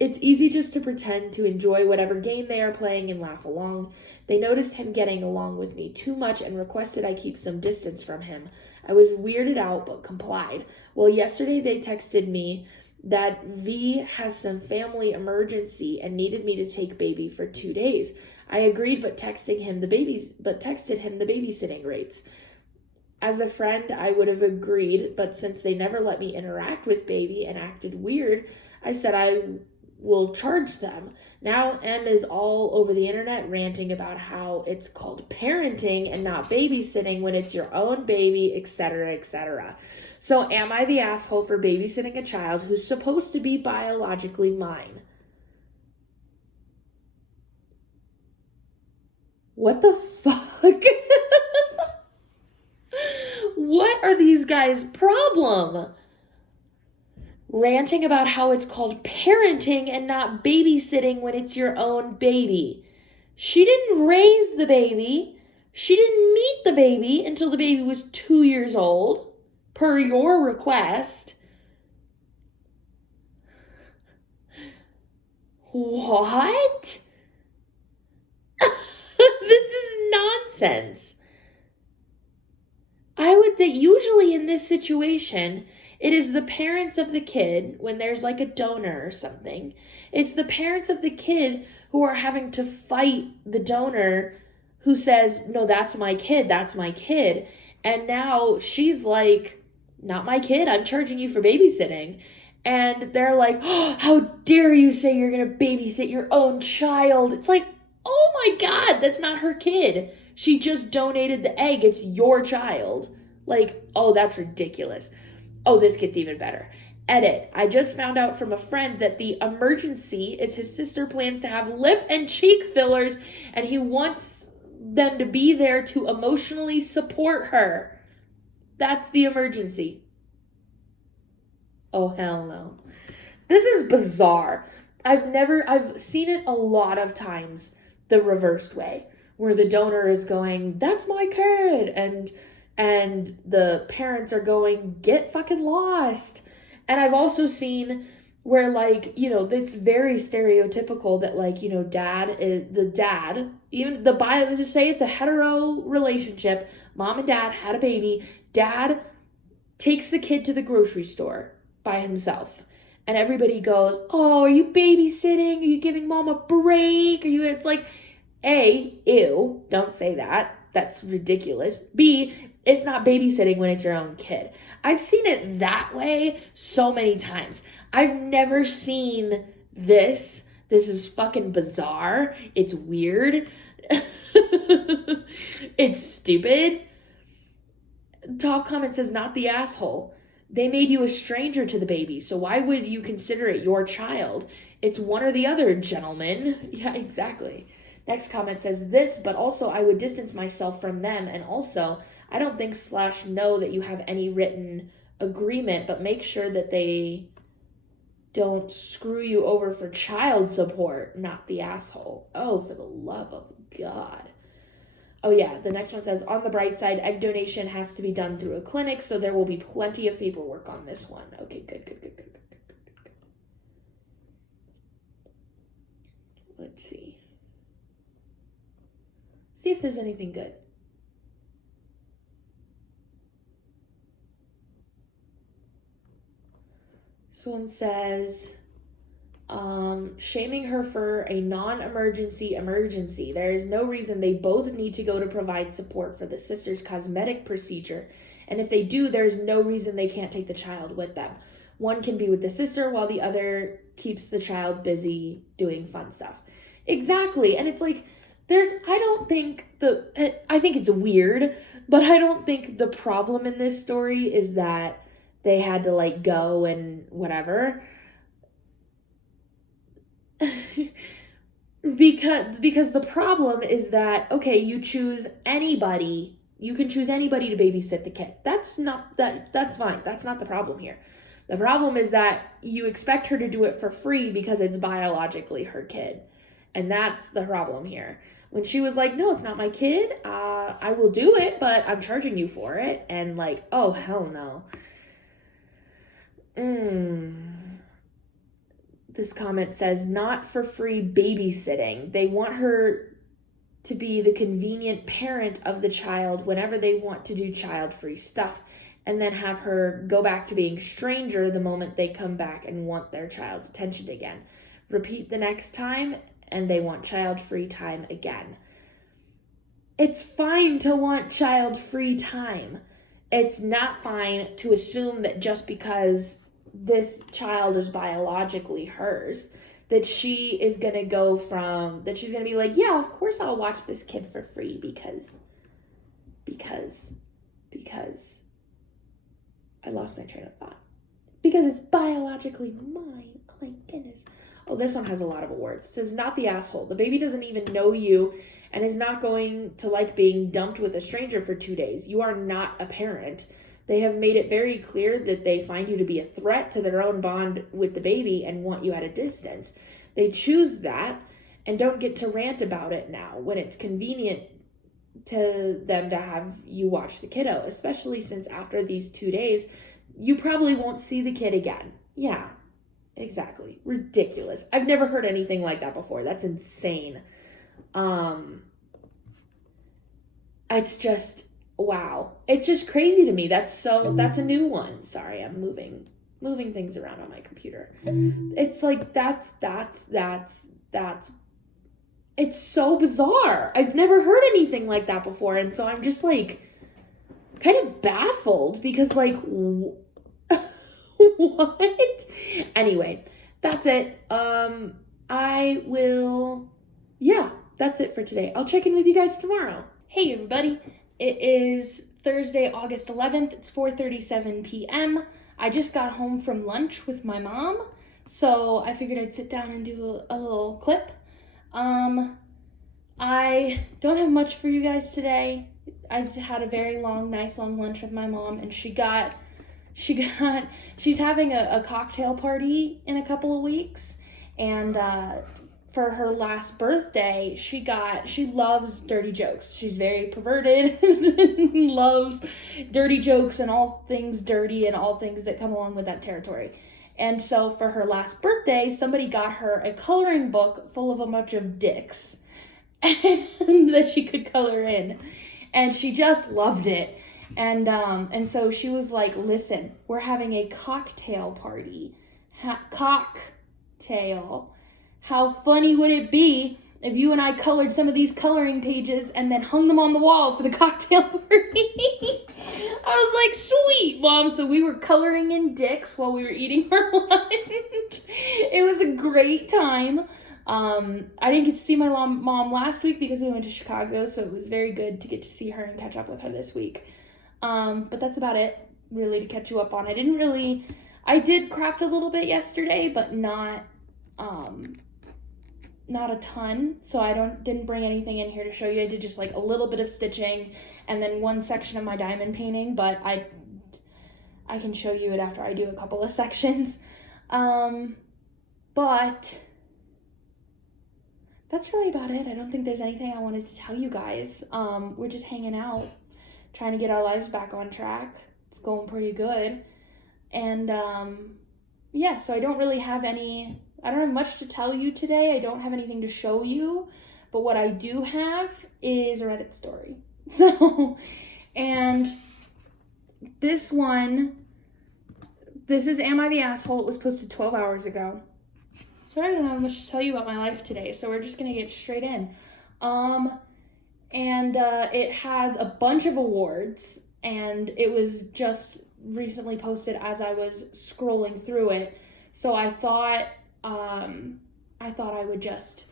It's easy just to pretend to enjoy whatever game they are playing and laugh along. They noticed him getting along with me too much and requested I keep some distance from him. I was weirded out but complied. Well, yesterday they texted me that V has some family emergency and needed me to take baby for 2 days. I agreed but texted him the babysitting rates. As a friend, I would have agreed, but since they never let me interact with baby and acted weird, I said I will charge them. Now M is all over the internet ranting about how it's called parenting and not babysitting when it's your own baby, etc., etc. So am I the asshole for babysitting a child who's supposed to be biologically mine? What the fuck? What are these guys' problem? Ranting about how it's called parenting and not babysitting when it's your own baby. She didn't raise the baby. She didn't meet the baby until the baby was 2 years old, per your request. What? This is nonsense. I would think usually in this situation, it is the parents of the kid, when there's like a donor or something, it's the parents of the kid who are having to fight the donor who says, no, that's my kid. And now she's like, not my kid. I'm charging you for babysitting. And they're like, oh, how dare you say you're going to babysit your own child? It's like, oh my God, that's not her kid. She just donated the egg. It's your child. Like, oh, that's ridiculous. Oh, this gets even better. Edit. I just found out from a friend that the emergency is his sister plans to have lip and cheek fillers and he wants them to be there to emotionally support her. That's the emergency. Oh, hell no. This is bizarre. I've seen it a lot of times the reversed way, where the donor is going, that's my kid, and the parents are going, get fucking lost. And I've also seen where, like, you know, it's very stereotypical that, like, you know, just say it's a hetero relationship, mom and dad had a baby, dad takes the kid to the grocery store by himself. And everybody goes, oh, are you babysitting? Are you giving mom a break? It's like, A, ew, don't say that. That's ridiculous. B, it's not babysitting when it's your own kid. I've seen it that way so many times. I've never seen this. This is fucking bizarre. It's weird. It's stupid. Top comment says, not the asshole. They made you a stranger to the baby, so why would you consider it your child? It's one or the other, gentlemen. Yeah, exactly. Next comment says this, but also I would distance myself from them, and also I don't think / know that you have any written agreement, but make sure that they don't screw you over for child support, not the asshole. Oh, for the love of God. Oh yeah, the next one says, on the bright side, egg donation has to be done through a clinic, so there will be plenty of paperwork on this one. Okay, good. Let's see. See if there's anything good. This one says, shaming her for a non-emergency emergency. There is no reason they both need to go to provide support for the sister's cosmetic procedure. And if they do, there's no reason they can't take the child with them. One can be with the sister while the other keeps the child busy doing fun stuff. Exactly. And it's like, I think it's weird, but I don't think the problem in this story is that they had to like go and whatever. because the problem is that, okay, you can choose anybody to babysit the kid. That's fine. That's not the problem here. The problem is that you expect her to do it for free because it's biologically her kid. And that's the problem here. When she was like, no, it's not my kid, I will do it, but I'm charging you for it. And like, oh, hell no. This comment says, not for free babysitting. They want her to be the convenient parent of the child whenever they want to do child-free stuff, and then have her go back to being stranger the moment they come back and want their child's attention again. Repeat the next time, and they want child-free time again. It's fine to want child-free time. It's not fine to assume that just because this child is biologically hers, that she is going to she's going to be like, yeah, of course I'll watch this kid for free because I lost my train of thought. Because it's biologically mine. Oh my goodness. Oh, this one has a lot of awards. It says, not the asshole. The baby doesn't even know you and is not going to like being dumped with a stranger for 2 days. You are not a parent. They have made it very clear that they find you to be a threat to their own bond with the baby and want you at a distance. They choose that and don't get to rant about it now when it's convenient to them to have you watch the kiddo, especially since after these 2 days, you probably won't see the kid again. Yeah, exactly. Ridiculous. I've never heard anything like that before. That's insane. It's just, wow. It's just crazy to me. That's a new one. Sorry, I'm moving things around on my computer. It's like, that's it's so bizarre. I've never heard anything like that before. And so I'm just like kind of baffled because like, what? Anyway, that's it. That's it for today. I'll check in with you guys tomorrow. Hey everybody. It is Thursday, August 11th. It's 4:37 p.m. I just got home from lunch with my mom, so I figured I'd sit down and do a little clip. I don't have much for you guys today. I had a very nice long lunch with my mom, and she's having a cocktail party in a couple of weeks, and for her last birthday, she loves dirty jokes. She's very perverted, loves dirty jokes and all things dirty and all things that come along with that territory. And so for her last birthday, somebody got her a coloring book full of a bunch of dicks that she could color in. And she just loved it. And so she was like, listen, we're having a cocktail party. Cocktail. How funny would it be if you and I colored some of these coloring pages and then hung them on the wall for the cocktail party? I was like, sweet, Mom. So we were coloring in dicks while we were eating our lunch. It was a great time. I didn't get to see my mom last week because we went to Chicago, so it was very good to get to see her and catch up with her this week. But that's about it, really, to catch you up on. I did craft a little bit yesterday, but not a ton, so I didn't bring anything in here to show you. I did just like a little bit of stitching and then one section of my diamond painting, but I can show you it after I do a couple of sections. But that's really about it. I don't think there's anything I wanted to tell you guys. We're just hanging out, trying to get our lives back on track. It's going pretty good. And so I don't have much to tell you today. I don't have anything to show you, but what I do have is a Reddit story. So, and this is Am I the Asshole? It was posted 12 hours ago. So I don't have much to tell you about my life today, so we're just going to get straight in. It has a bunch of awards, and it was just recently posted as I was scrolling through it. So I thought I would just,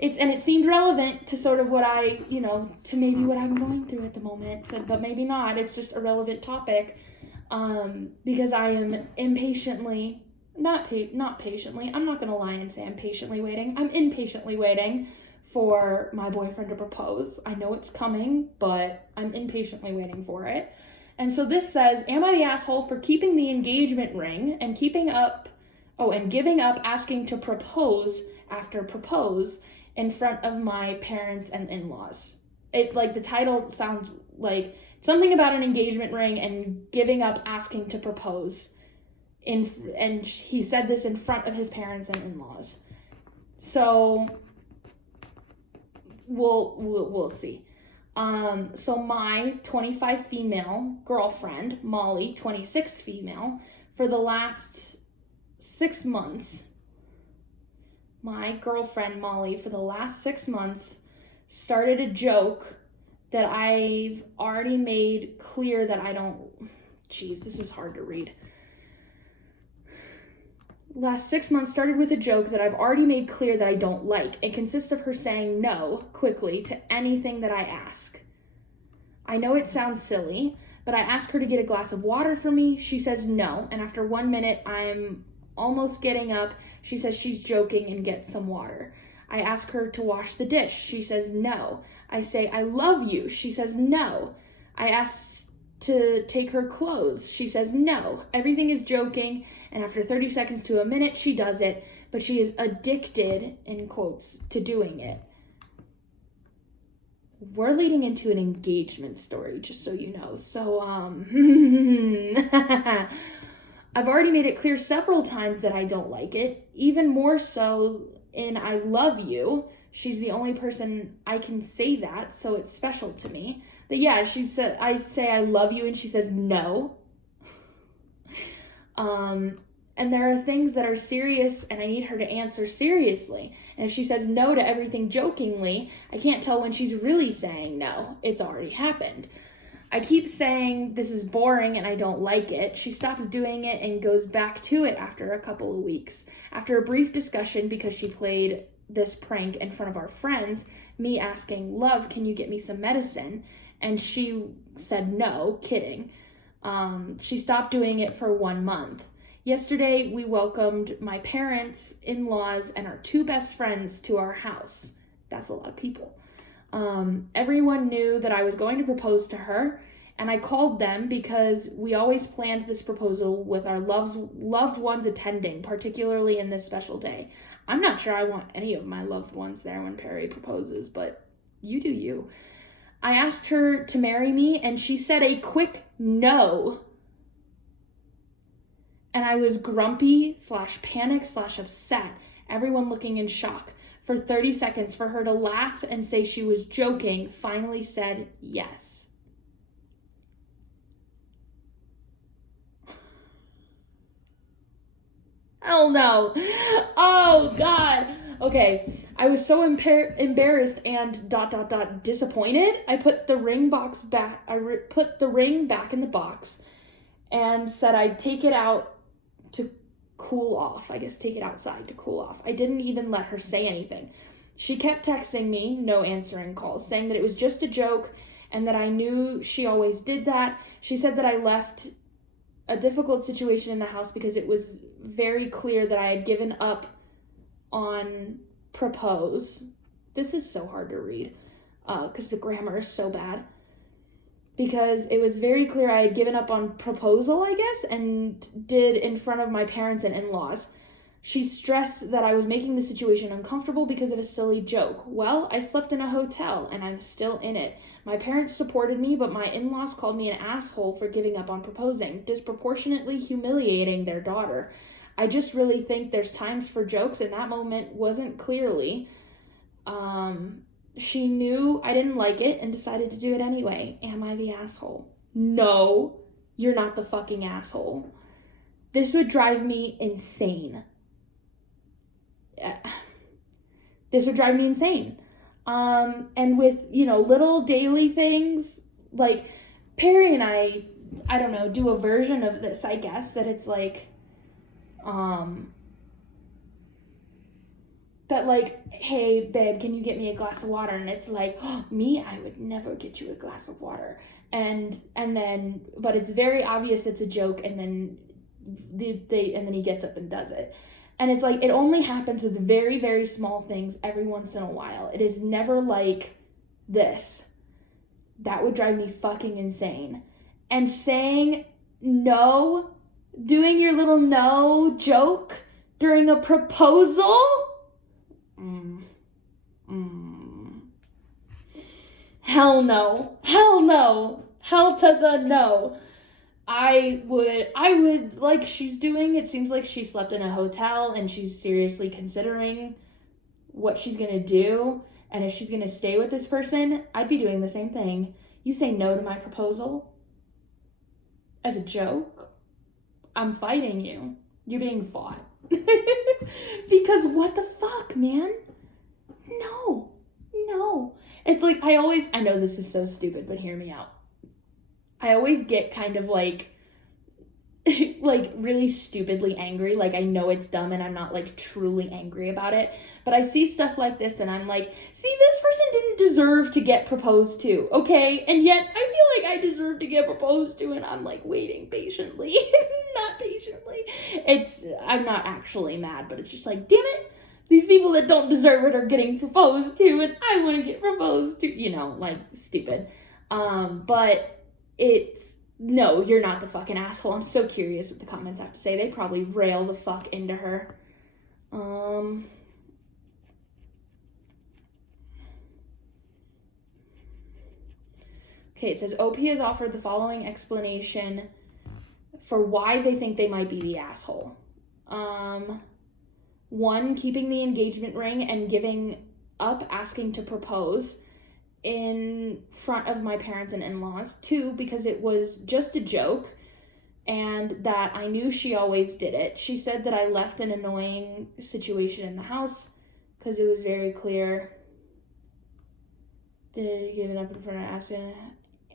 it seemed relevant to sort of what to maybe what I'm going through at the moment, but maybe not. It's just a relevant topic, because I am not patiently, I'm not going to lie and say I'm patiently waiting. I'm impatiently waiting for my boyfriend to propose. I know it's coming, but I'm impatiently waiting for it. And so this says, am I the asshole for keeping the engagement ring and giving up asking to propose after propose in front of my parents and in-laws? The title sounds like something about an engagement ring and giving up asking to propose. And he said this in front of his parents and in-laws. So we'll see. So my 25 female girlfriend, Molly, 26 female, for the last 6 months, my girlfriend, Molly, for the last 6 months, started a joke that I've already made clear that I don't, geez, this is hard to read. Last 6 months started with a joke that I've already made clear that I don't like. It consists of her saying no quickly to anything that I ask. I know it sounds silly, but I ask her to get a glass of water for me. She says no, and after 1 minute, I'm almost getting up. She says she's joking and gets some water. I ask her to wash the dish. She says no. I say, I love you. She says no. I ask to take her clothes. She says no. Everything is joking, and after 30 seconds to a minute, she does it, but she is addicted, in quotes, to doing it. We're leading into an engagement story, just so you know. So, I've already made it clear several times that I don't like it, even more so in I love you. She's the only person I can say that, so it's special to me. But yeah, she said, I say I love you, and she says no. And there are things that are serious, and I need her to answer seriously. And if she says no to everything jokingly, I can't tell when she's really saying no. It's already happened. I keep saying this is boring and I don't like it. She stops doing it and goes back to it after a couple of weeks. After a brief discussion, because she played this prank in front of our friends, me asking, love, can you get me some medicine? And she said no, kidding. She stopped doing it for 1 month. Yesterday, we welcomed my parents, in-laws, and our 2 best friends to our house. That's a lot of people. Everyone knew that I was going to propose to her, and I called them because we always planned this proposal with our loved ones attending, particularly in this special day. I'm not sure I want any of my loved ones there when Perry proposes, but you do you. I asked her to marry me, and she said a quick no. And I was grumpy / panic / upset, everyone looking in shock. For 30 seconds, for her to laugh and say she was joking, finally said yes. Hell no. Oh, God. Okay, I was so embarrassed and ... disappointed. I put the ring back. Put the ring back in the box and said I'd take it out to cool off. I guess take it outside to cool off. I didn't even let her say anything. She kept texting me, no answering calls, saying that it was just a joke and that I knew she always did that. She said that I left a difficult situation in the house because it was very clear that I had given up on propose. This is so hard to read because the grammar is so bad. Because it was very clear I had given up on proposal, I guess, and did in front of my parents and in-laws. She stressed that I was making the situation uncomfortable because of a silly joke. Well, I slept in a hotel, and I'm still in it. My parents supported me, but my in-laws called me an asshole for giving up on proposing, disproportionately humiliating their daughter. I just really think there's times for jokes, and that moment wasn't clearly. She knew I didn't like it and decided to do it anyway. Am I the asshole? No, you're not the fucking asshole. This would drive me insane. This would drive me insane. And with, little daily things, like Perry and I don't know, do a version of this, I guess, that it's like, that like, hey, babe, can you get me a glass of water? And it's like, oh, me, I would never get you a glass of water. And then, but it's very obvious it's a joke, and then and then he gets up and does it. And it's like, it only happens with very, very small things every once in a while. It is never like this. That would drive me fucking insane. And saying no, doing your little no joke during a proposal? Hell no. Hell no. Hell to the no. I would, like she's doing, it seems like she slept in a hotel and she's seriously considering what she's gonna do. And if she's gonna stay with this person, I'd be doing the same thing. You say no to my proposal as a joke, I'm fighting you. You're being fought. Because what the fuck, man? No. It's like, I know this is so stupid, but hear me out. I always get kind of like really stupidly angry. Like, I know it's dumb and I'm not like truly angry about it, but I see stuff like this and I'm like, see, this person didn't deserve to get proposed to, okay? And yet I feel like I deserve to get proposed to, and I'm like waiting patiently. Not patiently. I'm not actually mad, but it's just like, damn it, these people that don't deserve it are getting proposed to, and I want to get proposed to, like, stupid. But no, you're not the fucking asshole. I'm so curious what the comments have to say. They probably rail the fuck into her. Okay, it says, OP has offered the following explanation for why they think they might be the asshole. 1, keeping the engagement ring and giving up asking to propose in front of my parents and in-laws. 2, because it was just a joke and that I knew she always did it. She said that I left an annoying situation in the house because it was very clear that I had given up in front of asking,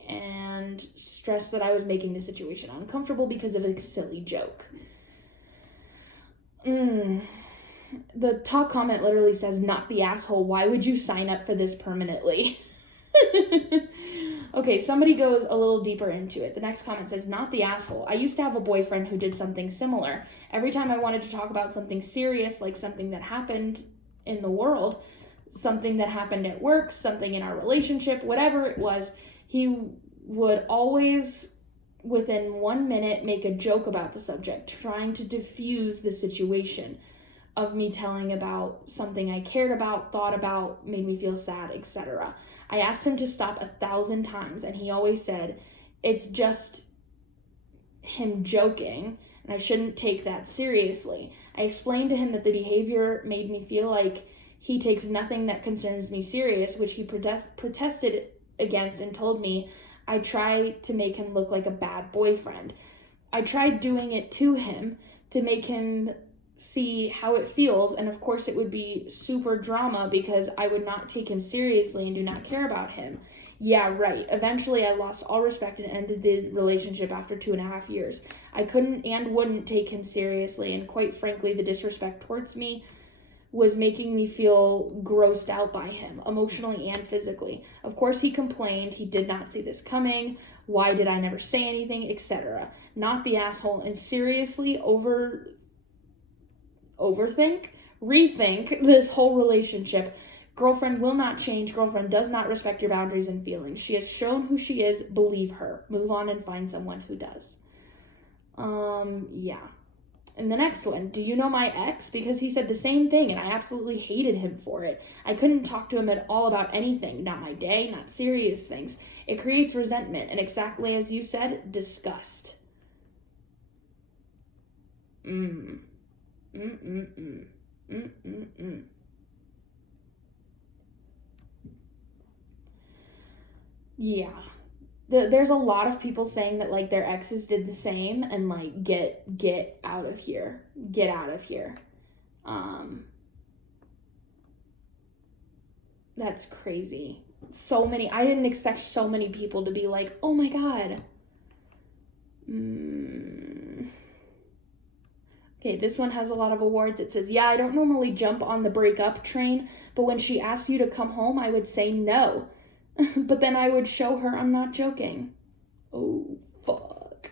and stressed that I was making the situation uncomfortable because of a silly joke. The top comment literally says, not the asshole. Why would you sign up for this permanently? Okay, somebody goes a little deeper into it. The next comment says, not the asshole. I used to have a boyfriend who did something similar. Every time I wanted to talk about something serious, like something that happened in the world, something that happened at work, something in our relationship, whatever it was, he would always, within 1 minute, make a joke about the subject, trying to diffuse the situation of me telling about something I cared about, thought about, made me feel sad, etc. I asked him to stop 1,000 times, and he always said, it's just him joking, and I shouldn't take that seriously. I explained to him that the behavior made me feel like he takes nothing that concerns me serious, which he protested against and told me I try to make him look like a bad boyfriend. I tried doing it to him to make him see how it feels, and of course it would be super drama because I would not take him seriously and do not care about him. Yeah, right. Eventually I lost all respect and ended the relationship after 2.5 years. I couldn't and wouldn't take him seriously, and quite frankly, the disrespect towards me was making me feel grossed out by him, emotionally and physically. Of course, he complained he did not see this coming. Why did I never say anything, etc. Not the asshole, and seriously rethink this whole relationship. Girlfriend will not change. Girlfriend does not respect your boundaries and feelings. She has shown who she is. Believe her. Move on and find someone who does. Yeah. And the next one, do you know my ex? Because he said the same thing and I absolutely hated him for it. I couldn't talk to him at all about anything, not my day, not serious things. It creates resentment and, exactly as you said, disgust. Yeah. There's a lot of people saying that, like, their exes did the same and, like, get out of here. Get out of here. That's crazy. I didn't expect so many people to be like, oh my God. Okay, this one has a lot of awards. It says, yeah, I don't normally jump on the breakup train, but when she asked you to come home, I would say no. But then I would show her I'm not joking. Oh, fuck.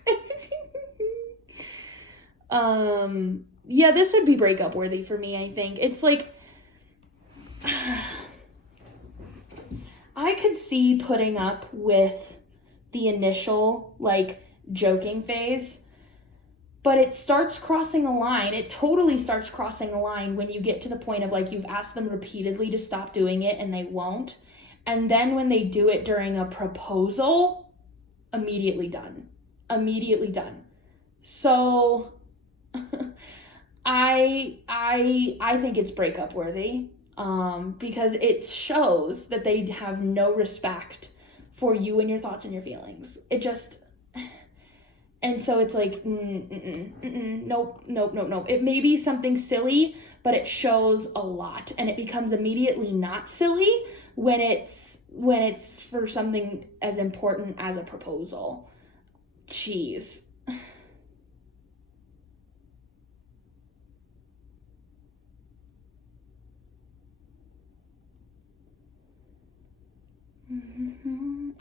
Yeah, this would be breakup worthy for me, I think. It's like, I could see putting up with the initial, like, joking phase, but it starts crossing a line. It totally starts crossing a line when you get to the point of, like, you've asked them repeatedly to stop doing it and they won't. And then when they do it during a proposal, immediately done. So I think it's breakup worthy. because it shows that they have no respect for you and your thoughts and your feelings. It just, and so it's like, nope. It may be something silly, but it shows a lot, and it becomes immediately not silly when it's for something as important as a proposal. Jeez.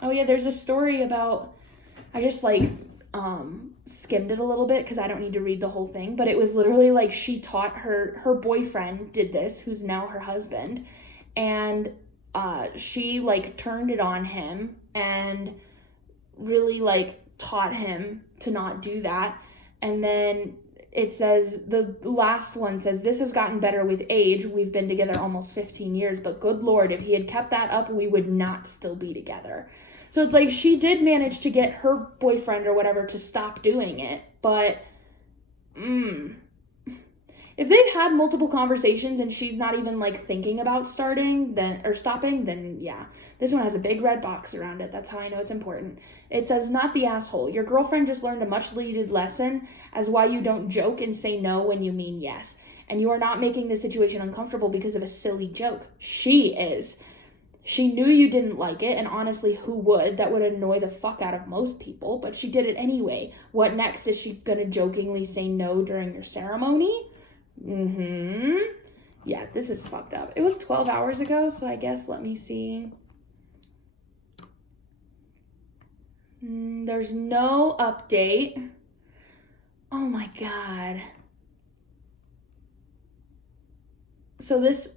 Oh yeah, there's a story about, I just skimmed it a little bit because I don't need to read the whole thing, but it was literally like she taught her boyfriend did this, who's now her husband, and she turned it on him and really taught him to not do that. And then it says, the last one says, this has gotten better with age. We've been together almost 15 years, but good Lord, if he had kept that up, we would not still be together. So it's like she did manage to get her boyfriend or whatever to stop doing it, but if they've had multiple conversations and she's not even thinking about stopping, then yeah. This one has a big red box around it. That's how I know it's important. It says, not the asshole. Your girlfriend just learned a much needed lesson as why you don't joke and say no when you mean yes. And you are not making the situation uncomfortable because of a silly joke. She is. She knew you didn't like it, and honestly, who would? That would annoy the fuck out of most people, but she did it anyway. What next? Is she gonna jokingly say no during your ceremony? Yeah, this is fucked up. It was 12 hours ago, so I guess, let me see. There's no update. Oh my God. So this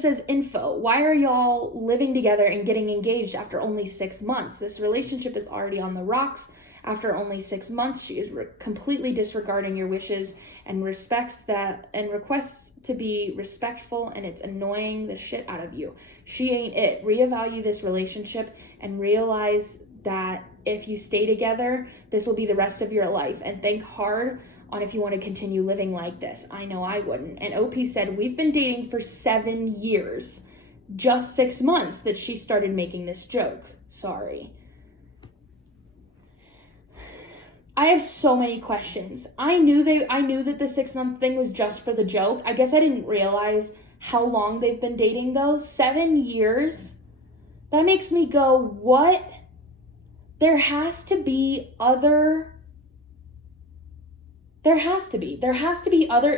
says info. Why are y'all living together and getting engaged after only 6 months? This relationship is already on the rocks. After only 6 months, she is completely disregarding your wishes and requests to be respectful, and it's annoying the shit out of you. She ain't it. Reevaluate this relationship and realize that if you stay together, this will be the rest of your life, and think hard on if you want to continue living like this. I know I wouldn't. And OP said, we've been dating for 7 years. Just 6 months that she started making this joke. Sorry. I have so many questions. I knew that the 6-month thing was just for the joke. I guess I didn't realize how long they've been dating though. 7 years? That makes me go, what? There has to be other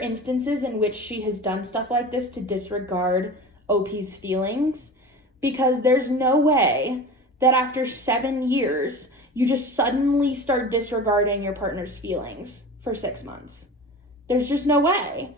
instances in which she has done stuff like this to disregard OP's feelings, because there's no way that after 7 years, you just suddenly start disregarding your partner's feelings for 6 months. There's just no way.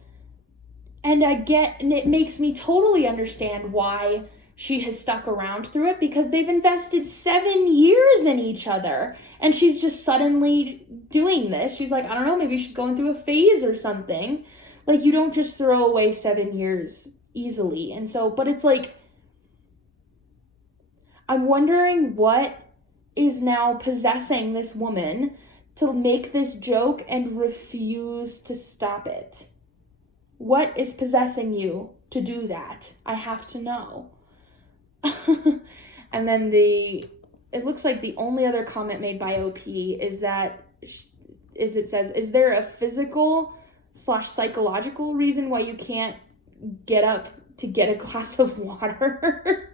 And it makes me totally understand why she has stuck around through it, because they've invested 7 years in each other, and she's just suddenly doing this. She's like, I don't know, maybe she's going through a phase or something. You don't just throw away 7 years easily. And so, but it's I'm wondering what is now possessing this woman to make this joke and refuse to stop it. What is possessing you to do that? I have to know. And then it looks like the only other comment made by OP is it says, is there a physical/psychological reason why you can't get up to get a glass of water?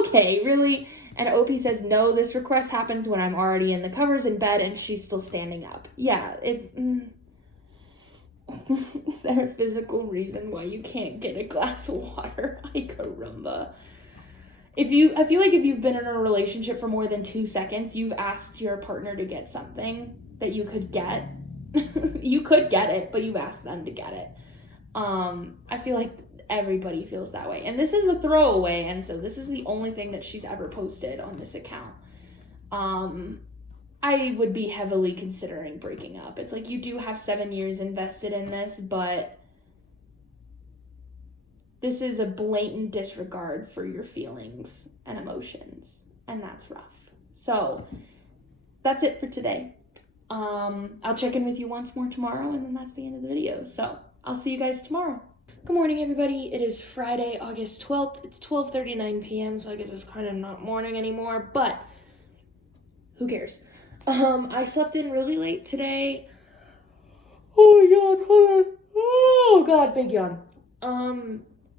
Okay, really? And OP says, no, this request happens when I'm already in the covers in bed and she's still standing up. Yeah, it's... Is there a physical reason why you can't get a glass of water? Ay, caramba. I feel like if you've been in a relationship for more than 2 seconds, you've asked your partner to get something that you could get. You could get it, but you've asked them to get it. I feel like everybody feels that way. And this is a throwaway, and so this is the only thing that she's ever posted on this account. I would be heavily considering breaking up. It's like, you do have 7 years invested in this, but this is a blatant disregard for your feelings and emotions, and that's rough. So that's it for today. I'll check in with you once more tomorrow, and then that's the end of the video. So I'll see you guys tomorrow. Good morning, everybody. It is Friday, August 12th. It's 12:39 p.m., so I guess it's kind of not morning anymore, but who cares? I slept in really late today. Oh my god, hold on. Oh god, big yawn.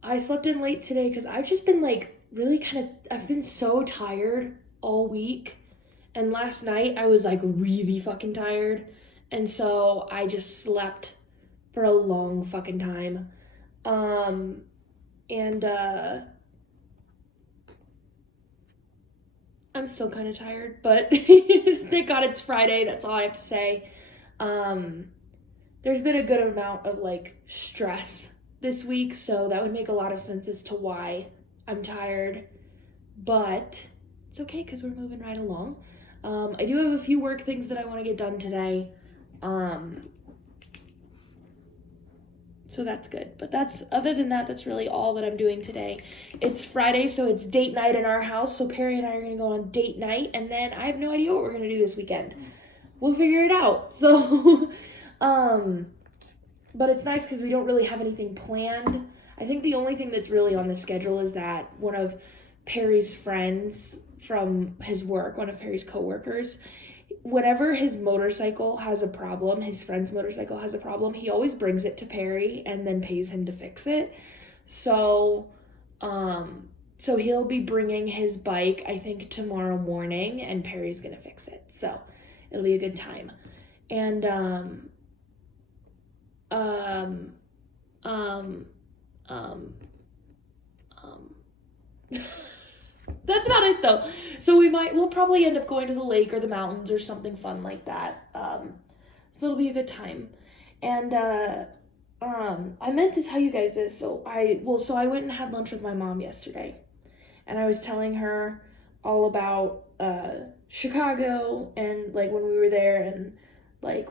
I slept in late today because I've just been I've been so tired all week. And last night I was really fucking tired. And so I just slept for a long fucking time. And I'm still kind of tired, but thank God it's Friday. That's all I have to say. There's been a good amount of stress this week, so that would make a lot of sense as to why I'm tired, but it's okay because we're moving right along. I do have a few work things that I want to get done today. So that's good. But other than that, that's really all that I'm doing today. It's Friday, so it's date night in our house. So Perry and I are going to go on date night, and then I have no idea what we're going to do this weekend. We'll figure it out. So, but it's nice because we don't really have anything planned. I think the only thing that's really on the schedule is that one of Perry's friends from his work, one of Perry's coworkers, whenever his motorcycle has a problem, his friend's motorcycle has a problem, he always brings it to Perry and then pays him to fix it. So he'll be bringing his bike, I think, tomorrow morning, and Perry's gonna fix it. So it'll be a good time. And that's about it though. So we'll probably end up going to the lake or the mountains or something fun like that. So it'll be a good time. And I meant to tell you guys this. So I went and had lunch with my mom yesterday, and I was telling her all about Chicago and when we were there and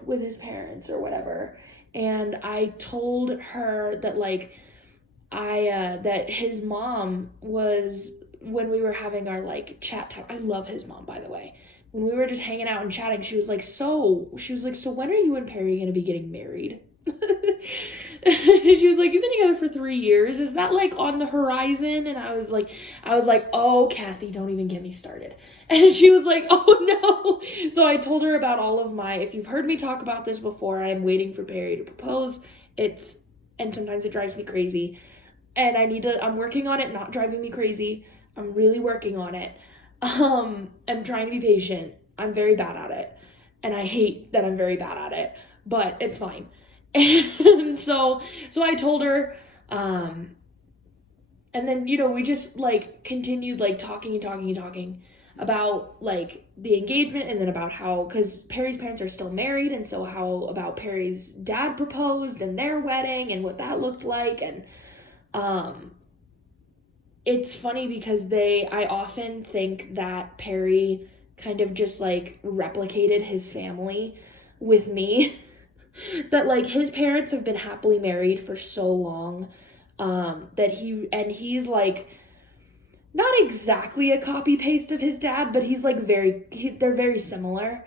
with his parents or whatever. And I told her that that his mom was, when we were having our chat time. I love his mom, by the way. When we were just hanging out and chatting, she was like, so when are you and Perry gonna be getting married? She was like, you've been together for 3 years. Is that on the horizon? And I was like, oh, Kathy, don't even get me started. And she was like, oh no. So I told her about all of if you've heard me talk about this before, I am waiting for Perry to propose. And sometimes it drives me crazy. And I'm working on it not driving me crazy. I'm really working on it. I'm trying to be patient. I'm very bad at it. And I hate that I'm very bad at it. But it's fine. And so I told her, and then, we just continued talking about the engagement, and then about how, because Perry's parents are still married, and so how about Perry's dad proposed and their wedding and what that looked like. And it's funny because I often think that Perry kind of just replicated his family with me. That his parents have been happily married for so long, that he's not exactly a copy paste of his dad, but he's they're very similar.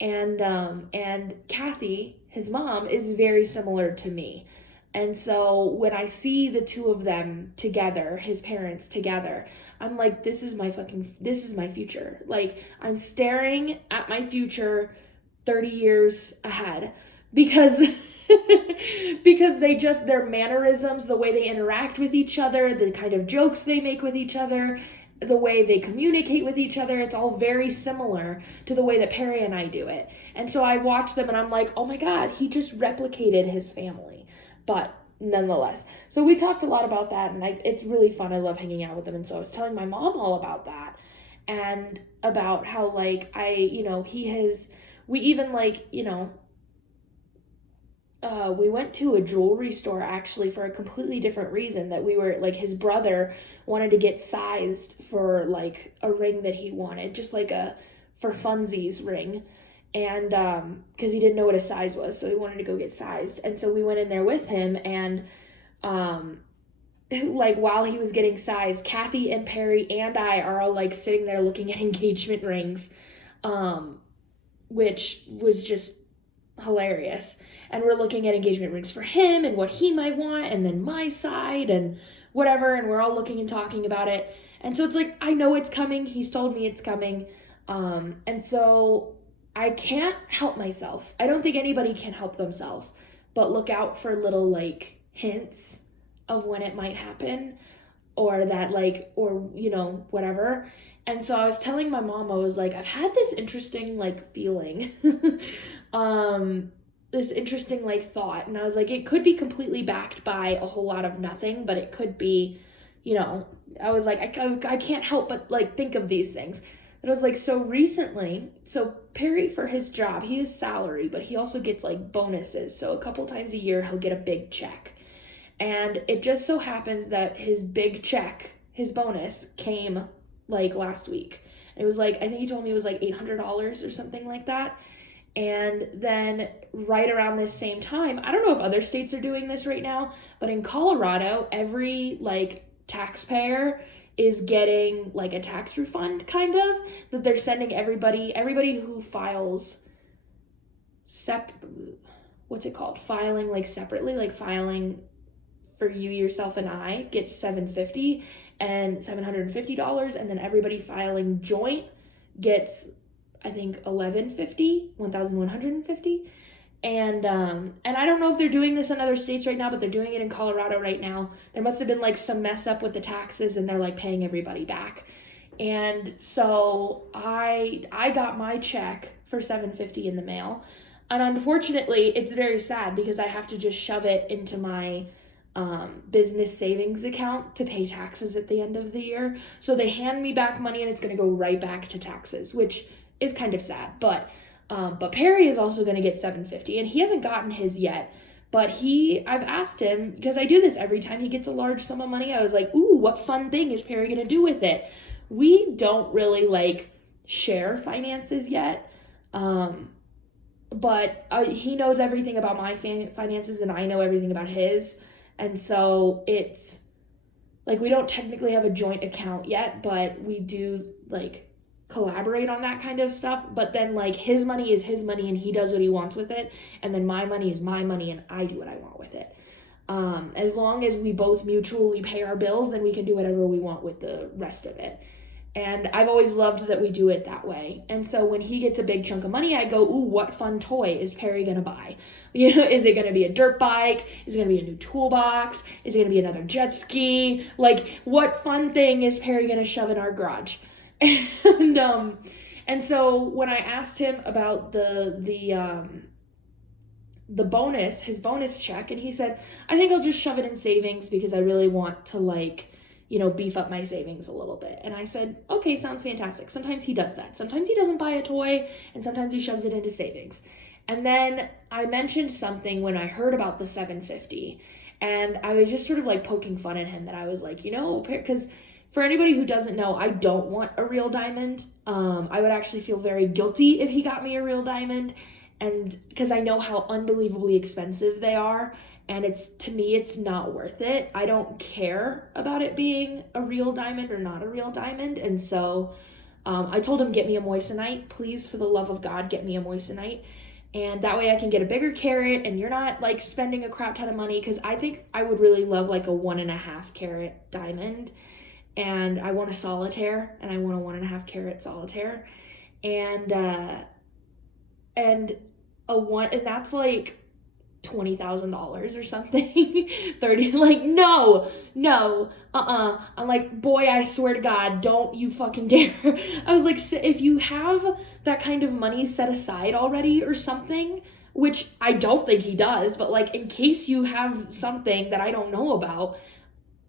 And Kathy, his mom, is very similar to me. And so when I see the two of them together, his parents together, I'm like, this is my future. I'm staring at my future 30 years ahead, because their mannerisms, the way they interact with each other, the kind of jokes they make with each other, the way they communicate with each other, it's all very similar to the way that Perry and I do it. And so I watch them and I'm like, oh my God, he just replicated his family. But nonetheless, so we talked a lot about that, and it's really fun. I love hanging out with them. And so I was telling my mom all about that, and about how we went to a jewelry store actually for a completely different reason. That we were his brother wanted to get sized for a ring that he wanted, just for funsies ring. And because he didn't know what a size was, so he wanted to go get sized. And so we went in there with him, and while he was getting sized, Kathy and Perry and I are all sitting there looking at engagement rings, which was just hilarious. And we're looking at engagement rings for him and what he might want, and then my side and whatever, and we're all looking and talking about it. And so it's like, I know it's coming. He's told me it's coming. And so I can't help myself. I don't think anybody can help themselves, but look out for little like hints of when it might happen, or that like, or you know, whatever. And so I was telling my mom, I was like, I've had this interesting like feeling, this interesting like thought. And I was like, it could be completely backed by a whole lot of nothing, but it could be, you know, I was like, I can't help but like think of these things. And I was like, so recently, so Perry, for his job, he is salary, but he also gets like bonuses. So a couple times a year, he'll get a big check. And it just so happens that his big check, his bonus, came like last week. It was like, I think he told me it was like $800 or something like that. And then right around this same time, I don't know if other states are doing this right now, but in Colorado, every like taxpayer is getting like a tax refund, kind of, that they're sending everybody who files what's it called? Filing like separately, like filing for you, yourself, and I gets $750 and $750, and then everybody filing joint gets, I think, $1,150. And I don't know if they're doing this in other states right now, but they're doing it in Colorado right now. There must have been like some mess up with the taxes, and they're like paying everybody back. And so I got my check for $750 in the mail, and unfortunately, it's very sad because I have to just shove it into my business savings account to pay taxes at the end of the year. So they hand me back money, and it's going to go right back to taxes, which is kind of sad. But Perry is also going to get $750, and he hasn't gotten his yet. But I've asked him, because I do this every time he gets a large sum of money. I was like, ooh, what fun thing is Perry going to do with it? We don't really like share finances yet. But he knows everything about my finances, and I know everything about his. And so it's like, we don't technically have a joint account yet, but we do like collaborate on that kind of stuff. But then like, his money is his money, and he does what he wants with it. And then my money is my money, and I do what I want with it. As long as we both mutually pay our bills, then we can do whatever we want with the rest of it. And I've always loved that we do it that way. And so when he gets a big chunk of money, I go, ooh, what fun toy is Perry going to buy? You know, is it going to be a dirt bike? Is it going to be a new toolbox? Is it going to be another jet ski? Like, what fun thing is Perry going to shove in our garage? And so when I asked him about the bonus, his bonus check, and he said, I think I'll just shove it in savings because I really want to like, you know, beef up my savings a little bit. And I said, okay, sounds fantastic. Sometimes he does that. Sometimes he doesn't buy a toy, and sometimes he shoves it into savings. And then I mentioned something when I heard about the $750, and I was just sort of like poking fun at him, that I was like, you know, because for anybody who doesn't know, I don't want a real diamond. I would actually feel very guilty if he got me a real diamond, and because I know how unbelievably expensive they are. And to me, it's not worth it. I don't care about it being a real diamond or not a real diamond. And so I told him, get me a moissanite. Please, for the love of God, get me a moissanite. And that way I can get a bigger carat, and you're not like spending a crap ton of money. Because I think I would really love like a 1.5 carat diamond. And I want a solitaire, and I want a 1.5 carat solitaire. And that's like $20,000 or something. 30, like, no, I'm like, boy, I swear to God, don't you fucking dare. I was like, if you have that kind of money set aside already or something, which I don't think he does, but like, in case you have something that I don't know about,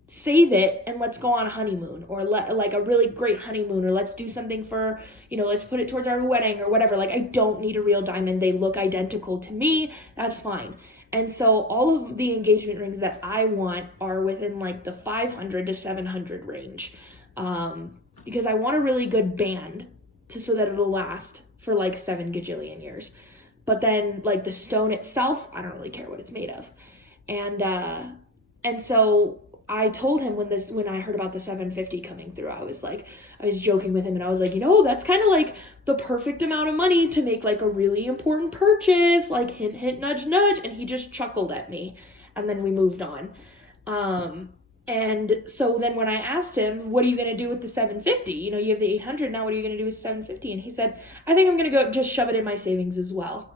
save it and let's go on a honeymoon, or like a really great honeymoon, or let's do something for, you know, let's put it towards our wedding or whatever. Like, I don't need a real diamond. They look identical to me. That's fine. And so all of the engagement rings that I want are within like the 500 to 700 range, because I want a really good band so that it'll last for like 7 gajillion years. But then like the stone itself, I don't really care what it's made of. And so I told him when I heard about the $750 coming through, I was joking with him and I was like, that's kind of like the perfect amount of money to make like a really important purchase, like hint, hint, nudge, nudge. And he just chuckled at me and then we moved on. And so then when I asked him, what are you going to do with the $750? You have the $800 now, what are you going to do with $750? And he said, I think I'm going to go just shove it in my savings as well.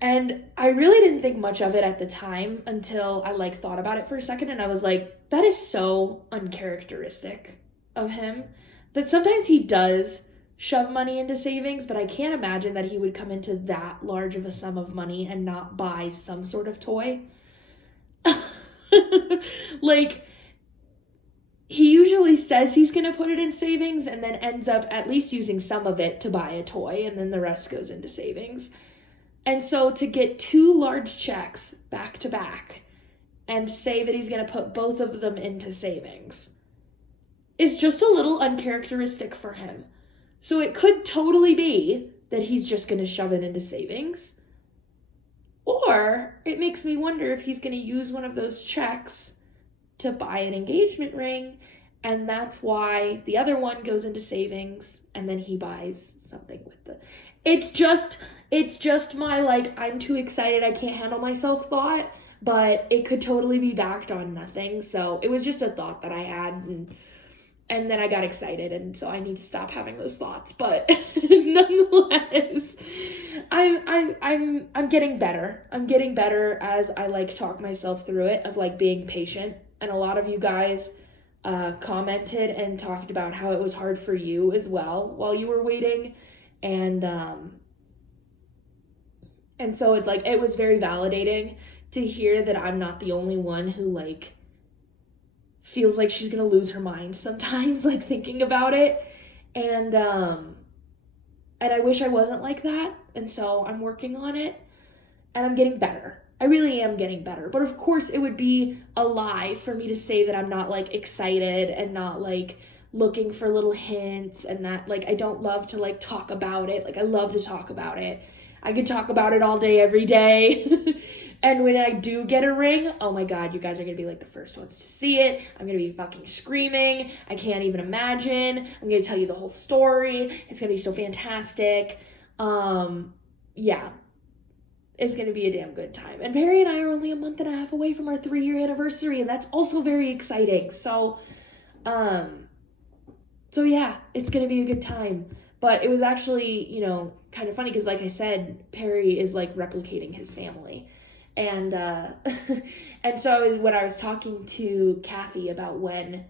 And I really didn't think much of it at the time until I like thought about it for a second, and I was like, that is so uncharacteristic of him that sometimes he does shove money into savings, but I can't imagine that he would come into that large of a sum of money and not buy some sort of toy. Like, he usually says he's going to put it in savings and then ends up at least using some of it to buy a toy, and then the rest goes into savings. And so to get 2 large checks back to back and say that he's going to put both of them into savings is just a little uncharacteristic for him. So it could totally be that he's just going to shove it into savings. Or it makes me wonder if he's going to use one of those checks to buy an engagement ring, and that's why the other one goes into savings and then he buys something with the... It's just my, like, I'm too excited, I can't handle myself thought, but it could totally be backed on nothing. So it was just a thought that I had, and then I got excited, and so I need to stop having those thoughts. But nonetheless, I'm getting better. I'm getting better as I, like, talk myself through it, of, like, being patient. And a lot of you guys commented and talked about how it was hard for you as well while you were waiting. And so it's like, it was very validating to hear that I'm not the only one who, like, feels like she's gonna lose her mind sometimes, like, thinking about it. And I wish I wasn't like that. And so I'm working on it and I'm getting better. I really am getting better. But of course it would be a lie for me to say that I'm not, like, excited and not, like, looking for little hints, and that, like, I don't love to, like, talk about it. Like, I love to talk about it. I could talk about it all day, every day. And when I do get a ring, oh my God, you guys are going to be, like, the first ones to see it. I'm going to be fucking screaming. I can't even imagine. I'm going to tell you the whole story. It's going to be so fantastic. Yeah. It's going to be a damn good time. And Barry and I are only a month and a half away from our 3-year anniversary, and that's also very exciting. So yeah, it's going to be a good time. But it was actually, kind of funny because, like I said, Perry is, like, replicating his family. And and so when I was talking to Kathy about when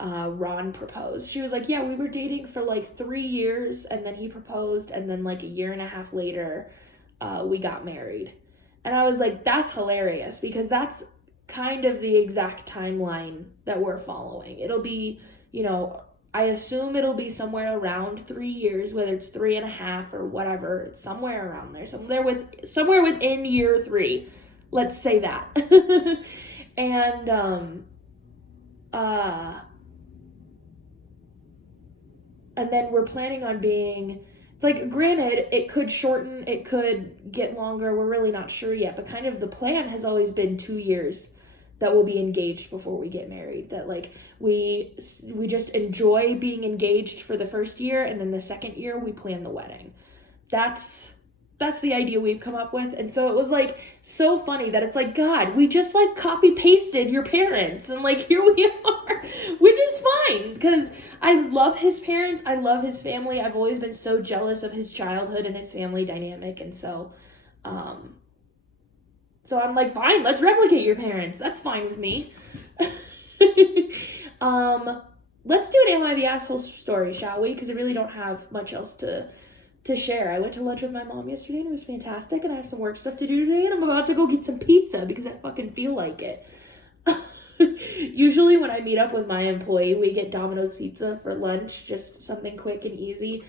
Ron proposed, she was like, yeah, we were dating for, like, 3 years, and then he proposed, and then, like, a year and a half later, we got married. And I was like, that's hilarious, because that's kind of the exact timeline that we're following. It'll be, I assume it'll be somewhere around 3 years, whether it's 3.5 or whatever. It's somewhere around there, somewhere within year 3. Let's say that. And then we're planning on being, it's like, granted, it could shorten, it could get longer. We're really not sure yet, but kind of the plan has always been 2 years that we'll be engaged before we get married. That, like, we just enjoy being engaged for the first year, and then the second year we plan the wedding. That's the idea we've come up with. And so it was, like, so funny that it's like, God, we just, like, copy pasted your parents, and, like, here we are, which is fine, because I love his parents, I love his family. I've always been so jealous of his childhood and his family dynamic, and so I'm like, fine, let's replicate your parents. That's fine with me. Let's do an Am I the Asshole story, shall we? Because I really don't have much else to share. I went to lunch with my mom yesterday, and it was fantastic, and I have some work stuff to do today, and I'm about to go get some pizza because I fucking feel like it. Usually when I meet up with my employee, we get Domino's pizza for lunch, just something quick and easy.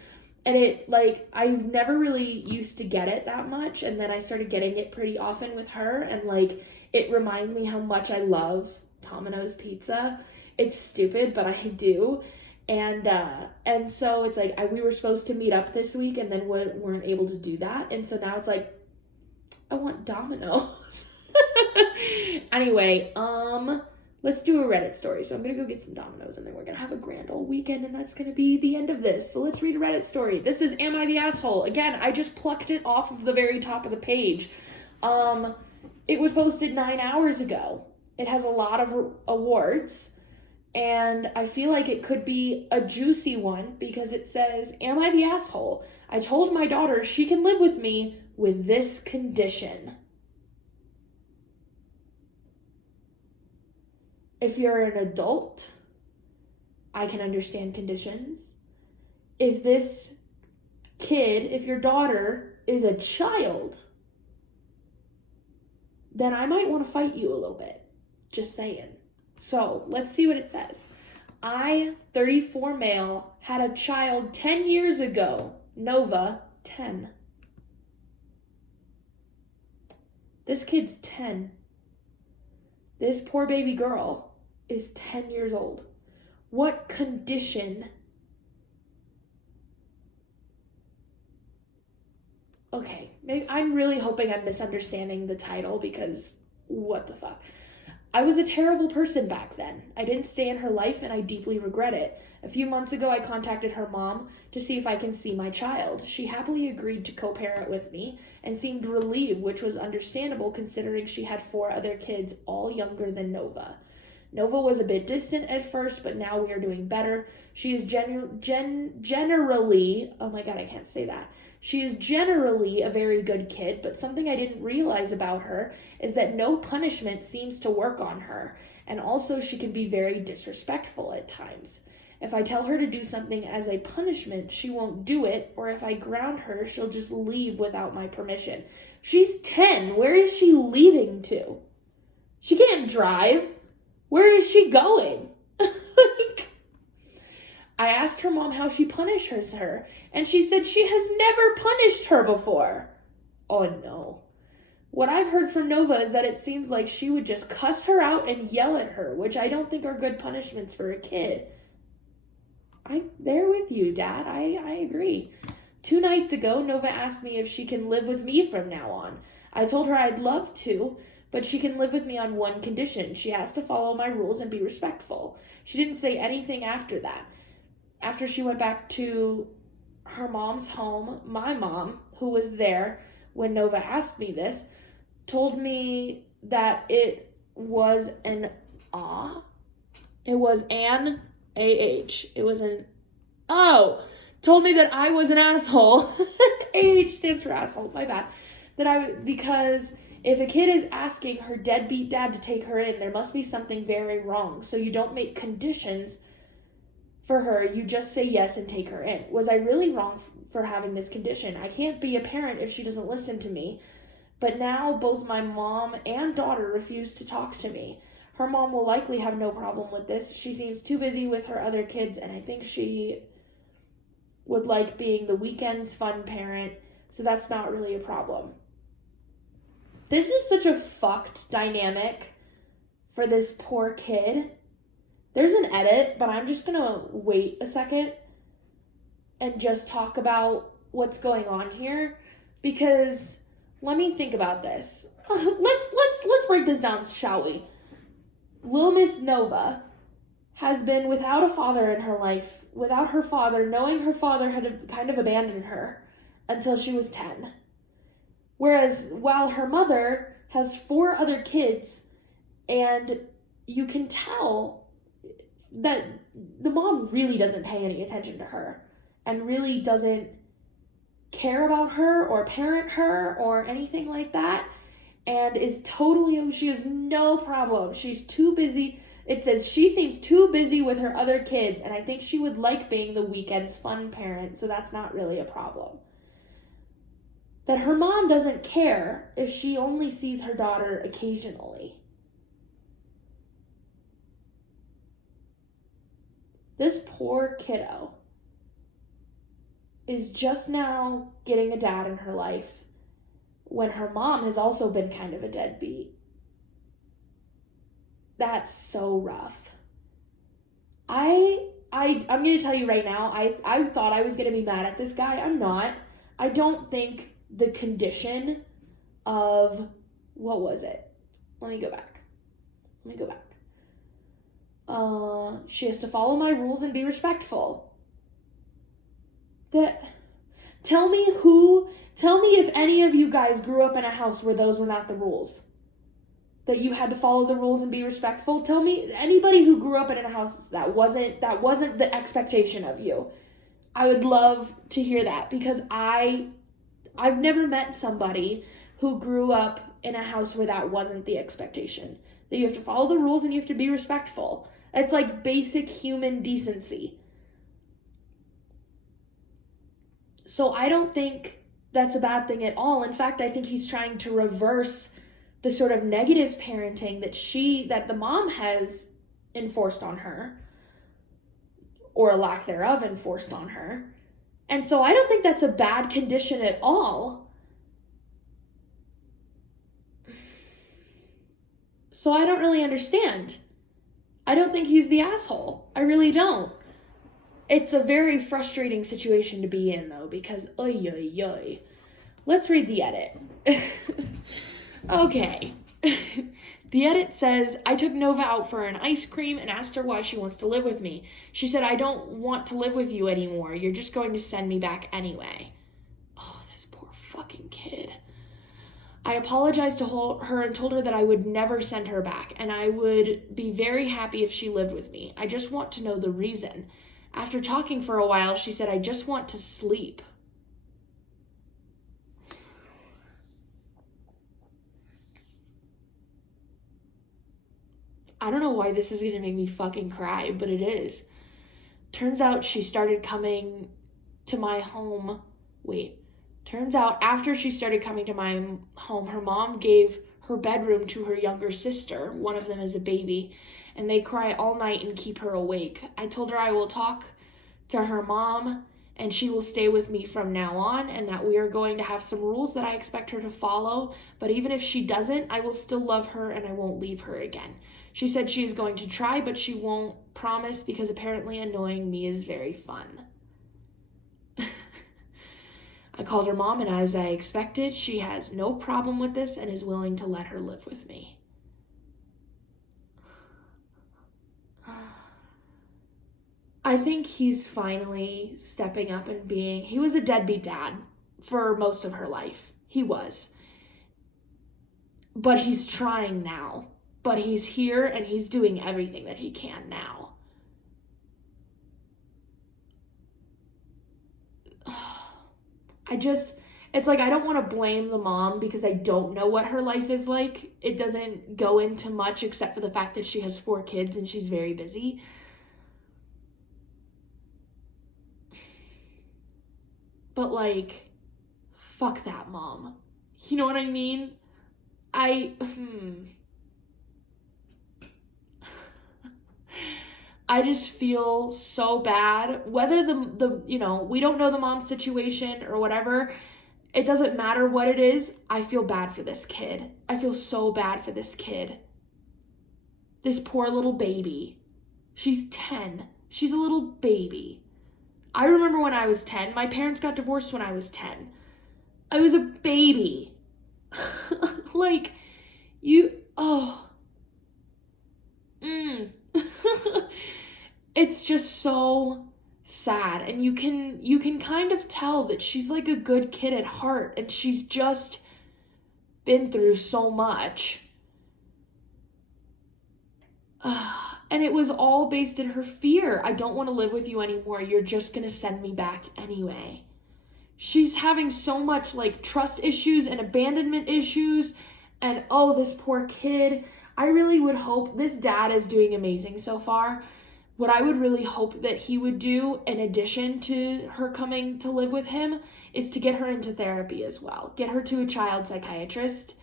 And it, like, I never really used to get it that much, and then I started getting it pretty often with her, and, like, it reminds me how much I love Domino's pizza. It's stupid, but I do. And so it's like, we were supposed to meet up this week, and then weren't able to do that, and so now it's like, I want Domino's. Anyway, let's do a Reddit story. So I'm going to go get some Dominoes, and then we're going to have a grand old weekend, and that's going to be the end of this. So let's read a Reddit story. This is Am I the Asshole? Again, I just plucked it off of the very top of the page. It was posted 9 hours ago. It has a lot of awards, and I feel like it could be a juicy one because it says, Am I the asshole? I told my daughter she can live with me with this condition. If you're an adult, I can understand conditions. If this kid, if your daughter is a child, then I might want to fight you a little bit. Just saying. So let's see what it says. I, 34 male, had a child 10 years ago. Nova, 10. This kid's 10. This poor baby girl is 10 years old. What condition? Okay, I'm really hoping I'm misunderstanding the title because what the fuck? I was a terrible person back then. I didn't stay in her life and I deeply regret it. A few months ago, I contacted her mom to see if I can see my child. She happily agreed to co-parent with me and seemed relieved, which was understandable considering she had 4 other kids, all younger than Nova. Nova was a bit distant at first, but now we are doing better. She is generally, oh my god, I can't say that. She is generally a very good kid, but something I didn't realize about her is that no punishment seems to work on her, and also she can be very disrespectful at times. If I tell her to do something as a punishment, she won't do it, or if I ground her, she'll just leave without my permission. She's 10. Where is she leaving to? She can't drive. Where is she going? I asked her mom how she punishes her, and she said she has never punished her before. Oh no. What I've heard from Nova is that it seems like she would just cuss her out and yell at her, which I don't think are good punishments for a kid. I'm there with you, Dad. I agree. 2 nights ago, Nova asked me if she can live with me from now on. I told her I'd love to, but she can live with me on one condition. She has to follow my rules and be respectful. She didn't say anything after that. After she went back to her mom's home, my mom, who was there when Nova asked me this, told me that it was an ah. It was an A-H. It was an, oh, told me that I was an asshole. A-H stands for asshole, my bad. Because if a kid is asking her deadbeat dad to take her in, there must be something very wrong. So you don't make conditions for her, you just say yes and take her in. Was I really wrong for having this condition? I can't be a parent if she doesn't listen to me. But now both my mom and daughter refuse to talk to me. Her mom will likely have no problem with this. She seems too busy with her other kids, and I think she would like being the weekend's fun parent, so that's not really a problem. This is such a fucked dynamic for this poor kid. There's an edit, but I'm just gonna wait a second and just talk about what's going on here, because let me think about this. Let's break this down, shall we? Little Miss Nova has been without a father in her life, without her father, knowing her father had kind of abandoned her until she was 10. Whereas while her mother has 4 other kids, and you can tell that the mom really doesn't pay any attention to her and really doesn't care about her or parent her or anything like that, and is totally, she has no problem. She's too busy. It says she seems too busy with her other kids, and I think she would like being the weekend's fun parent, so that's not really a problem. That her mom doesn't care if she only sees her daughter occasionally. This poor kiddo is just now getting a dad in her life when her mom has also been kind of a deadbeat. That's so rough. I'm going to tell you right now, I thought I was going to be mad at this guy. I'm not. I don't think the condition of, what was it? Let me go back. She has to follow my rules and be respectful. Tell me if any of you guys grew up in a house where those were not the rules. That you had to follow the rules and be respectful. Tell me, anybody who grew up in a house that wasn't the expectation of you. I would love to hear that, because I've never met somebody who grew up in a house where that wasn't the expectation. That you have to follow the rules and you have to be respectful. It's like basic human decency. So I don't think that's a bad thing at all. In fact, I think he's trying to reverse the sort of negative parenting that the mom has enforced on her, or a lack thereof enforced on her. And so I don't think that's a bad condition at all. So I don't really understand. I don't think he's the asshole. I really don't. It's a very frustrating situation to be in, though, because oy, oy, oy. Let's read the edit. Okay. The edit says, I took Nova out for an ice cream and asked her why she wants to live with me. She said, I don't want to live with you anymore. You're just going to send me back anyway. Oh, this poor fucking kid. I apologized to her and told her that I would never send her back, and I would be very happy if she lived with me. I just want to know the reason. After talking for a while, she said, I just want to sleep. I don't know why this is going to make me fucking cry, but it is. Turns out she started coming to my home. Turns out after she started coming to my home, her mom gave her bedroom to her younger sister. One of them is a baby, and they cry all night and keep her awake. I told her I will talk to her mom and she will stay with me from now on, and that we are going to have some rules that I expect her to follow. But even if she doesn't, I will still love her and I won't leave her again. She said she is going to try, but she won't promise because apparently annoying me is very fun. I called her mom, and as I expected, she has no problem with this and is willing to let her live with me. I think he's finally stepping up and he was a deadbeat dad for most of her life. He was. But he's trying now. But he's here and he's doing everything that he can now. It's like, I don't want to blame the mom because I don't know what her life is like. It doesn't go into much except for the fact that she has 4 kids and she's very busy. But like, fuck that mom. You know what I mean? I just feel so bad. Whether we don't know the mom's situation or whatever, it doesn't matter what it is. I feel bad for this kid. I feel so bad for this kid. This poor little baby. She's 10. She's a little baby. I remember when I was 10. My parents got divorced when I was 10. I was a baby. Like, It's just so sad, and you can kind of tell that she's like a good kid at heart, and she's just been through so much. And it was all based in her fear. I don't want to live with you anymore. You're just going to send me back anyway. She's having so much like trust issues and abandonment issues, and this poor kid. I really would hope, this dad is doing amazing so far. What I would really hope that he would do, in addition to her coming to live with him, is to get her into therapy as well. Get her to a child psychiatrist.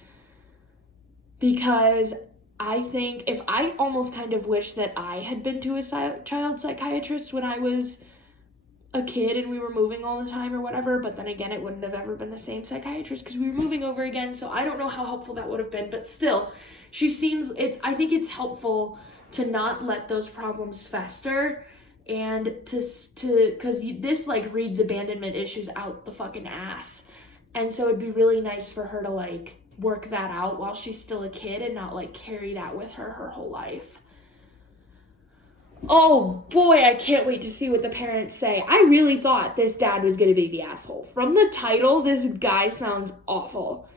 Because I almost kind of wish that I had been to a child psychiatrist when I was a kid and we were moving all the time or whatever. But then again, it wouldn't have ever been the same psychiatrist because we were moving over again. So I don't know how helpful that would have been. But still, I think it's helpful to not let those problems fester, and because this like reads abandonment issues out the fucking ass. And so it'd be really nice for her to like work that out while she's still a kid and not like carry that with her whole life. Oh boy, I can't wait to see what the parents say. I really thought this dad was gonna be the asshole. From the title, this guy sounds awful.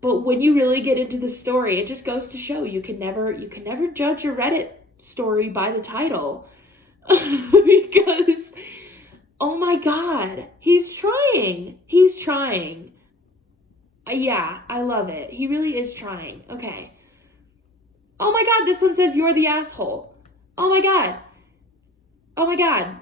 But when you really get into the story, it just goes to show you can never judge a Reddit story by the title. Because oh my god, he's trying. He's trying. Yeah, I love it. He really is trying. Okay. Oh my god, this one says you're the asshole. Oh my god. Oh my god.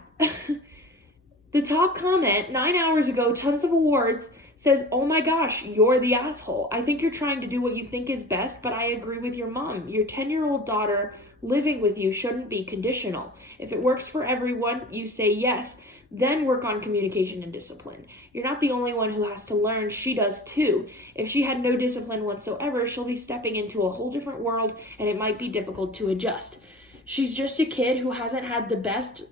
The top comment 9 hours ago, tons of awards, says, oh my gosh, you're the asshole. I think you're trying to do what you think is best, but I agree with your mom. Your 10-year-old daughter living with you shouldn't be conditional. If it works for everyone, you say yes, then work on communication and discipline. You're not the only one who has to learn. She does too. If she had no discipline whatsoever, she'll be stepping into a whole different world, and it might be difficult to adjust. She's just a kid who hasn't had the best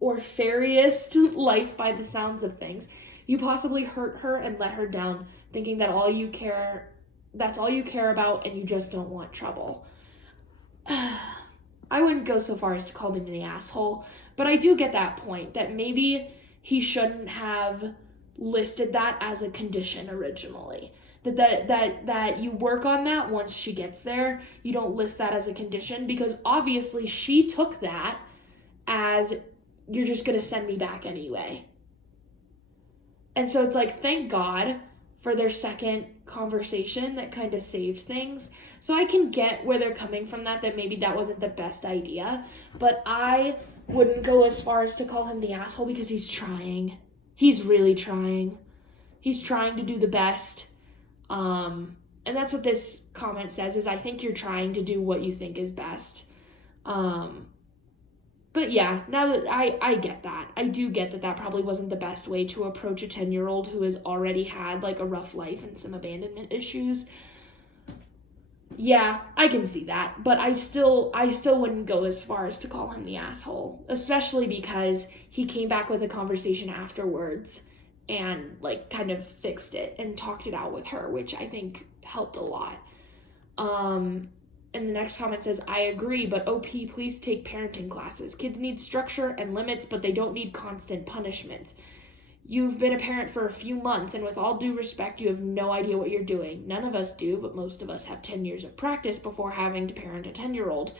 or fairiest life by the sounds of things. You possibly hurt her and let her down, thinking that's all you care about, and you just don't want trouble. I wouldn't go so far as to call him the asshole, but I do get that point, that maybe he shouldn't have listed that as a condition originally. That you work on that once she gets there. You don't list that as a condition, because obviously she took that as, you're just gonna send me back anyway. And so it's like, thank God for their second conversation that kind of saved things. So I can get where they're coming from, that maybe that wasn't the best idea, but I wouldn't go as far as to call him the asshole, because he's trying. He's really trying. He's trying to do the best. And that's what this comment says, is I think you're trying to do what you think is best. But yeah, now that I get that. I do get that probably wasn't the best way to approach a 10-year-old who has already had like a rough life and some abandonment issues. Yeah, I can see that, but I still wouldn't go as far as to call him the asshole, especially because he came back with a conversation afterwards and like kind of fixed it and talked it out with her, which I think helped a lot. And the next comment says, I agree, but OP, please take parenting classes. Kids need structure and limits, but they don't need constant punishment. You've been a parent for a few months, and with all due respect, you have no idea what you're doing. None of us do, but most of us have 10 years of practice before having to parent a 10-year-old.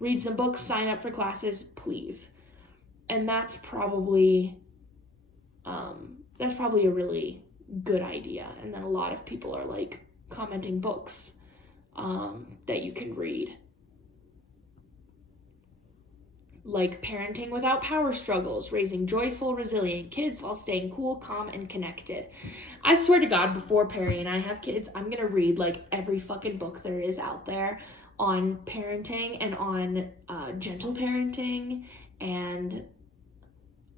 Read some books, sign up for classes, please. And that's probably a really good idea. And then a lot of people are like commenting books that you can read, like Parenting Without Power Struggles, Raising Joyful, Resilient Kids While Staying Cool, Calm, and Connected. I swear to God, before Perry and I have kids, I'm gonna read like every fucking book there is out there on parenting and on gentle parenting and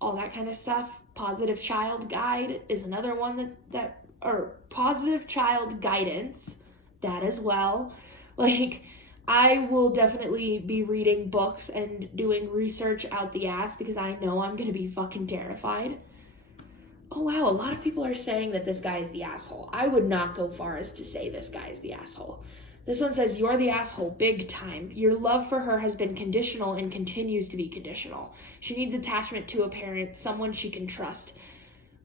all that kind of stuff. Positive Child Guide is another one or Positive Child Guidance, that as well. Like, I will definitely be reading books and doing research out the ass, because I know I'm gonna be fucking terrified. Oh wow, a lot of people are saying that this guy is the asshole. I would not go far as to say this guy is the asshole. This one says, you're the asshole, big time. Your love for her has been conditional and continues to be conditional. She needs attachment to a parent, someone she can trust.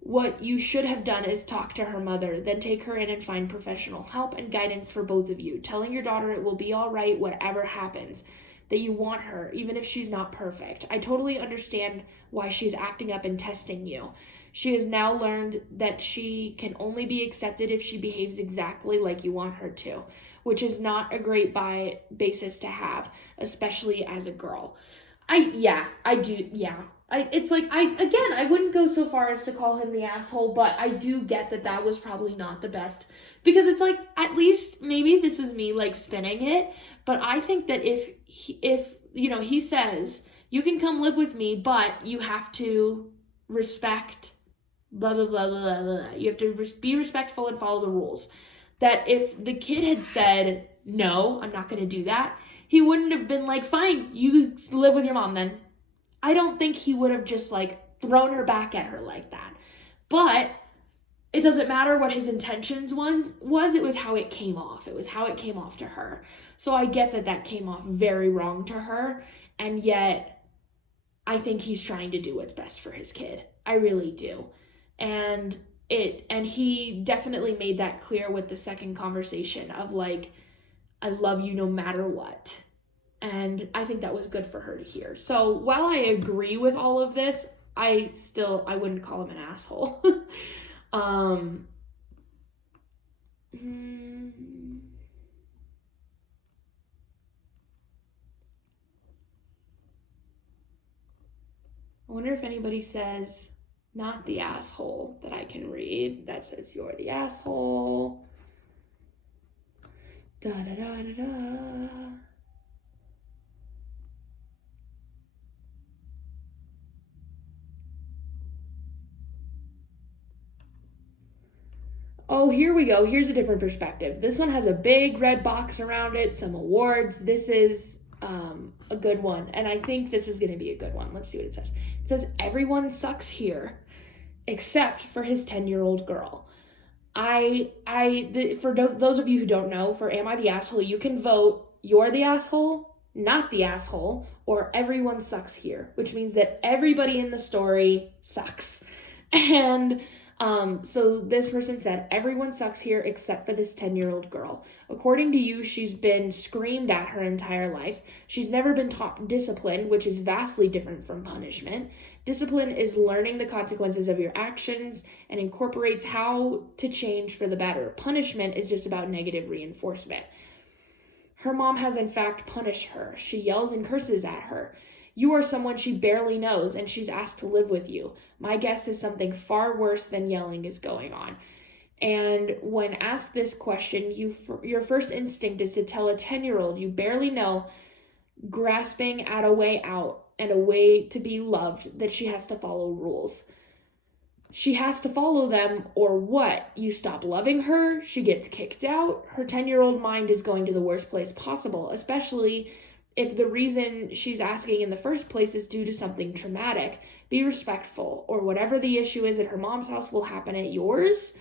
What you should have done is talk to her mother, then take her in and find professional help and guidance for both of you, telling your daughter it will be all right whatever happens, that you want her, even if she's not perfect. I totally understand why she's acting up and testing you. She has now learned that she can only be accepted if she behaves exactly like you want her to, which is not a great basis to have, especially as a girl. I wouldn't go so far as to call him the asshole, but I do get that was probably not the best, because it's like, at least maybe this is me like spinning it, but I think that if he says, you can come live with me, but you have to respect blah, blah, blah, blah, blah. You have to be respectful and follow the rules. That if the kid had said, no, I'm not going to do that, he wouldn't have been like, fine, you live with your mom then. I don't think he would have just like thrown her back at her like that. But it doesn't matter what his intentions was, it was how it came off. It was how it came off to her. So I get that came off very wrong to her, and yet I think he's trying to do what's best for his kid. I really do. And he definitely made that clear with the second conversation of like, I love you no matter what. And I think that was good for her to hear. So while I agree with all of this, I wouldn't call him an asshole. I wonder if anybody says not the asshole that I can read. That says you're the asshole. Da da da da da. Oh, here we go. Here's a different perspective. This one has a big red box around it, some awards. This is a good one, and I think this is going to be a good one. Let's see what it says. It says, everyone sucks here, except for his 10-year-old girl. For those of you who don't know, for Am I the Asshole, you can vote you're the asshole, not the asshole, or everyone sucks here, which means that everybody in the story sucks. And so this person said, everyone sucks here except for this 10-year-old girl. According to you, she's been screamed at her entire life. She's never been taught discipline, which is vastly different from punishment. Discipline is learning the consequences of your actions and incorporates how to change for the better. Punishment is just about negative reinforcement. Her mom has in fact punished her. She yells and curses at her. You are someone she barely knows, and she's asked to live with you. My guess is something far worse than yelling is going on. And when asked this question, your first instinct is to tell a 10-year-old you barely know, grasping at a way out and a way to be loved, that she has to follow rules. She has to follow them, or what? You stop loving her, she gets kicked out. Her 10-year-old mind is going to the worst place possible, especially if the reason she's asking in the first place is due to something traumatic. Be respectful, or whatever the issue is at her mom's house will happen at yours.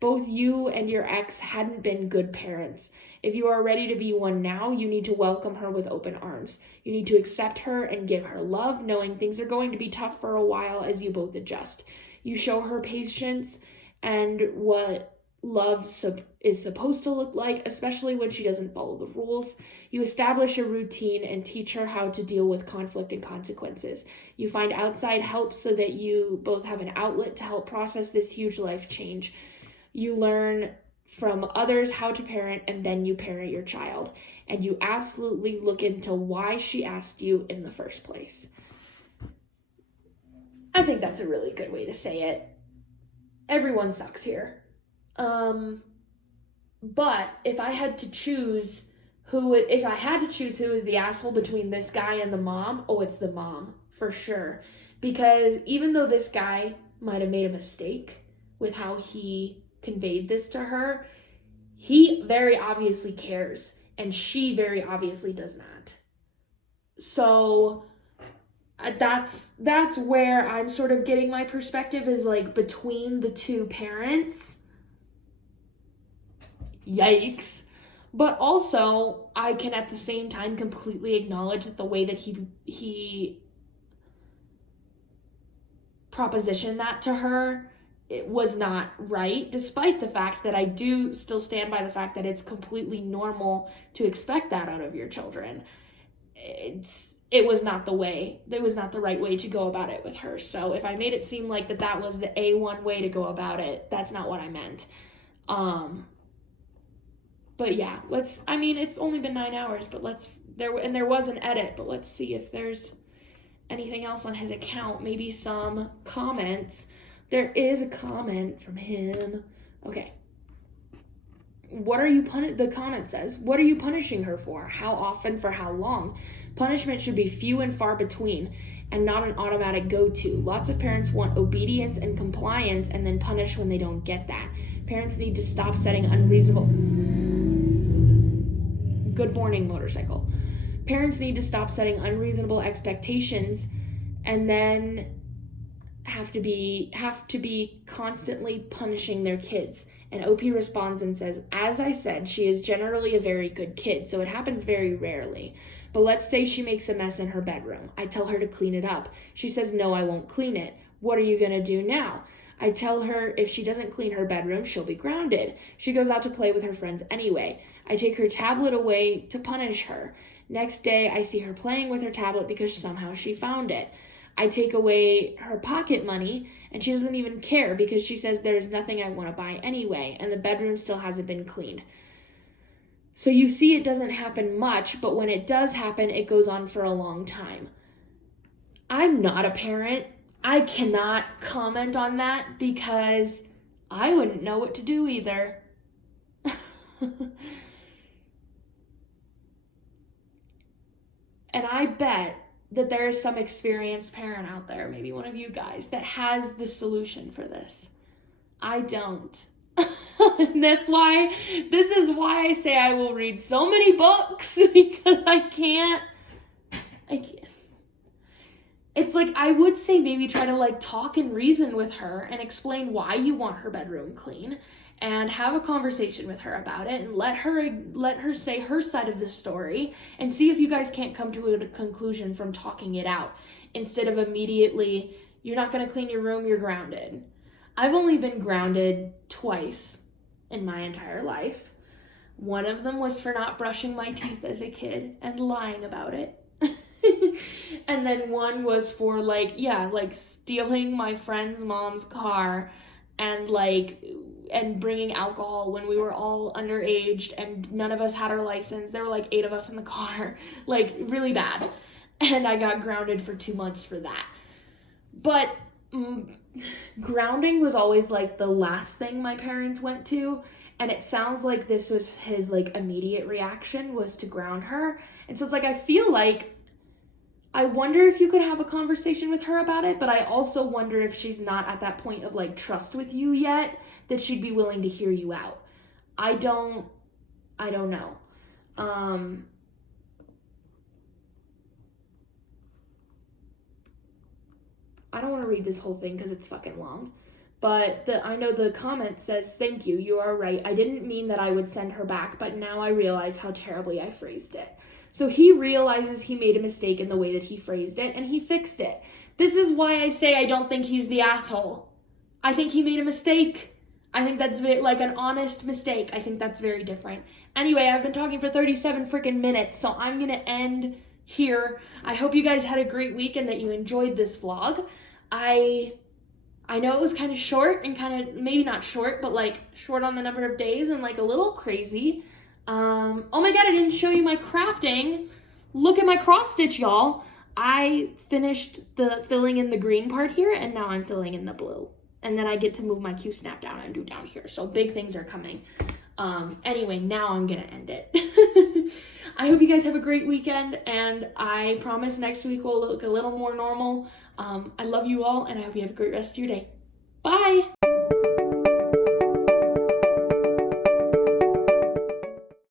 Both you and your ex hadn't been good parents. If you are ready to be one now, you need to welcome her with open arms. You need to accept her and give her love, knowing things are going to be tough for a while as you both adjust. You show her patience and what love is supposed to look like, especially when she doesn't follow the rules. You establish a routine and teach her how to deal with conflict and consequences. You find outside help so that you both have an outlet to help process this huge life change. You learn from others how to parent, and then you parent your child. And you absolutely look into why she asked you in the first place. I think that's a really good way to say it. Everyone sucks here. But if I had to choose who is the asshole between this guy and the mom, it's the mom, for sure. Because even though this guy might have made a mistake with how he conveyed this to her, he very obviously cares, and she very obviously does not. So that's where I'm sort of getting my perspective, is like between the two parents. Yikes. But also, I can at the same time completely acknowledge that the way that he propositioned that to her, it was not right, despite the fact that I do still stand by the fact that it's completely normal to expect that out of your children. It was not the right way to go about it with her. So if I made it seem like that was the A1 way to go about it, that's not what I meant. But yeah, it's only been 9 hours, but there was an edit, but let's see if there's anything else on his account, maybe some comments. There is a comment from him. Okay. The comment says, what are you punishing her for? How often? For how long? Punishment should be few and far between and not an automatic go-to. Lots of parents want obedience and compliance and then punish when they don't get that. Parents need to stop setting unreasonable... Good morning, motorcycle. Parents need to stop setting unreasonable expectations and then have to be constantly punishing their kids. And OP responds and says, as I said, she is generally a very good kid, so it happens very rarely. But let's say she makes a mess in her bedroom. I tell her to clean it up. She says, no, I won't clean it. What are you going to do now? I tell her if she doesn't clean her bedroom, she'll be grounded. She goes out to play with her friends anyway. I take her tablet away to punish her. Next day, I see her playing with her tablet because somehow she found it. I take away her pocket money, and she doesn't even care because she says there's nothing I want to buy anyway, and the bedroom still hasn't been cleaned. So you see, it doesn't happen much, but when it does happen, it goes on for a long time. I'm not a parent. I cannot comment on that because I wouldn't know what to do either. And I bet that there is some experienced parent out there, maybe one of you guys, that has the solution for this. I don't. This is why I say I will read so many books, because I can't. It's like, I would say maybe try to like talk and reason with her and explain why you want her bedroom clean and have a conversation with her about it and let her say her side of the story and see if you guys can't come to a conclusion from talking it out instead of immediately, you're not going to clean your room, you're grounded. I've only been grounded twice in my entire life. One of them was for not brushing my teeth as a kid and lying about it. And then one was for like stealing my friend's mom's car and bringing alcohol when we were all underage and none of us had our license. There were like 8 of us in the car, like really bad. And I got grounded for 2 months for that. But grounding was always like the last thing my parents went to. And it sounds like this was his like immediate reaction was to ground her. And so it's like, I feel like, I wonder if you could have a conversation with her about it, but I also wonder if she's not at that point of like trust with you yet, that she'd be willing to hear you out. I don't know. I don't want to read this whole thing because it's fucking long. But I know the comment says, thank you, you are right. I didn't mean that I would send her back, but now I realize how terribly I phrased it. So he realizes he made a mistake in the way that he phrased it, and he fixed it. This is why I say I don't think he's the asshole. I think he made a mistake. I think that's like an honest mistake. I think that's very different. Anyway, I've been talking for 37 freaking minutes, so I'm going to end here. I hope you guys had a great week and that you enjoyed this vlog. I know it was kind of short and kind of, maybe not short, but like short on the number of days and like a little crazy. Oh my god, I didn't show you my crafting. Look at my cross stitch, y'all. I finished the filling in the green part here, and now I'm filling in the blue. And then I get to move my Q-snap down and do down here. So big things are coming. Anyway, now I'm gonna end it. I hope you guys have a great weekend, and I promise next week will look a little more normal. I love you all, and I hope you have a great rest of your day. Bye!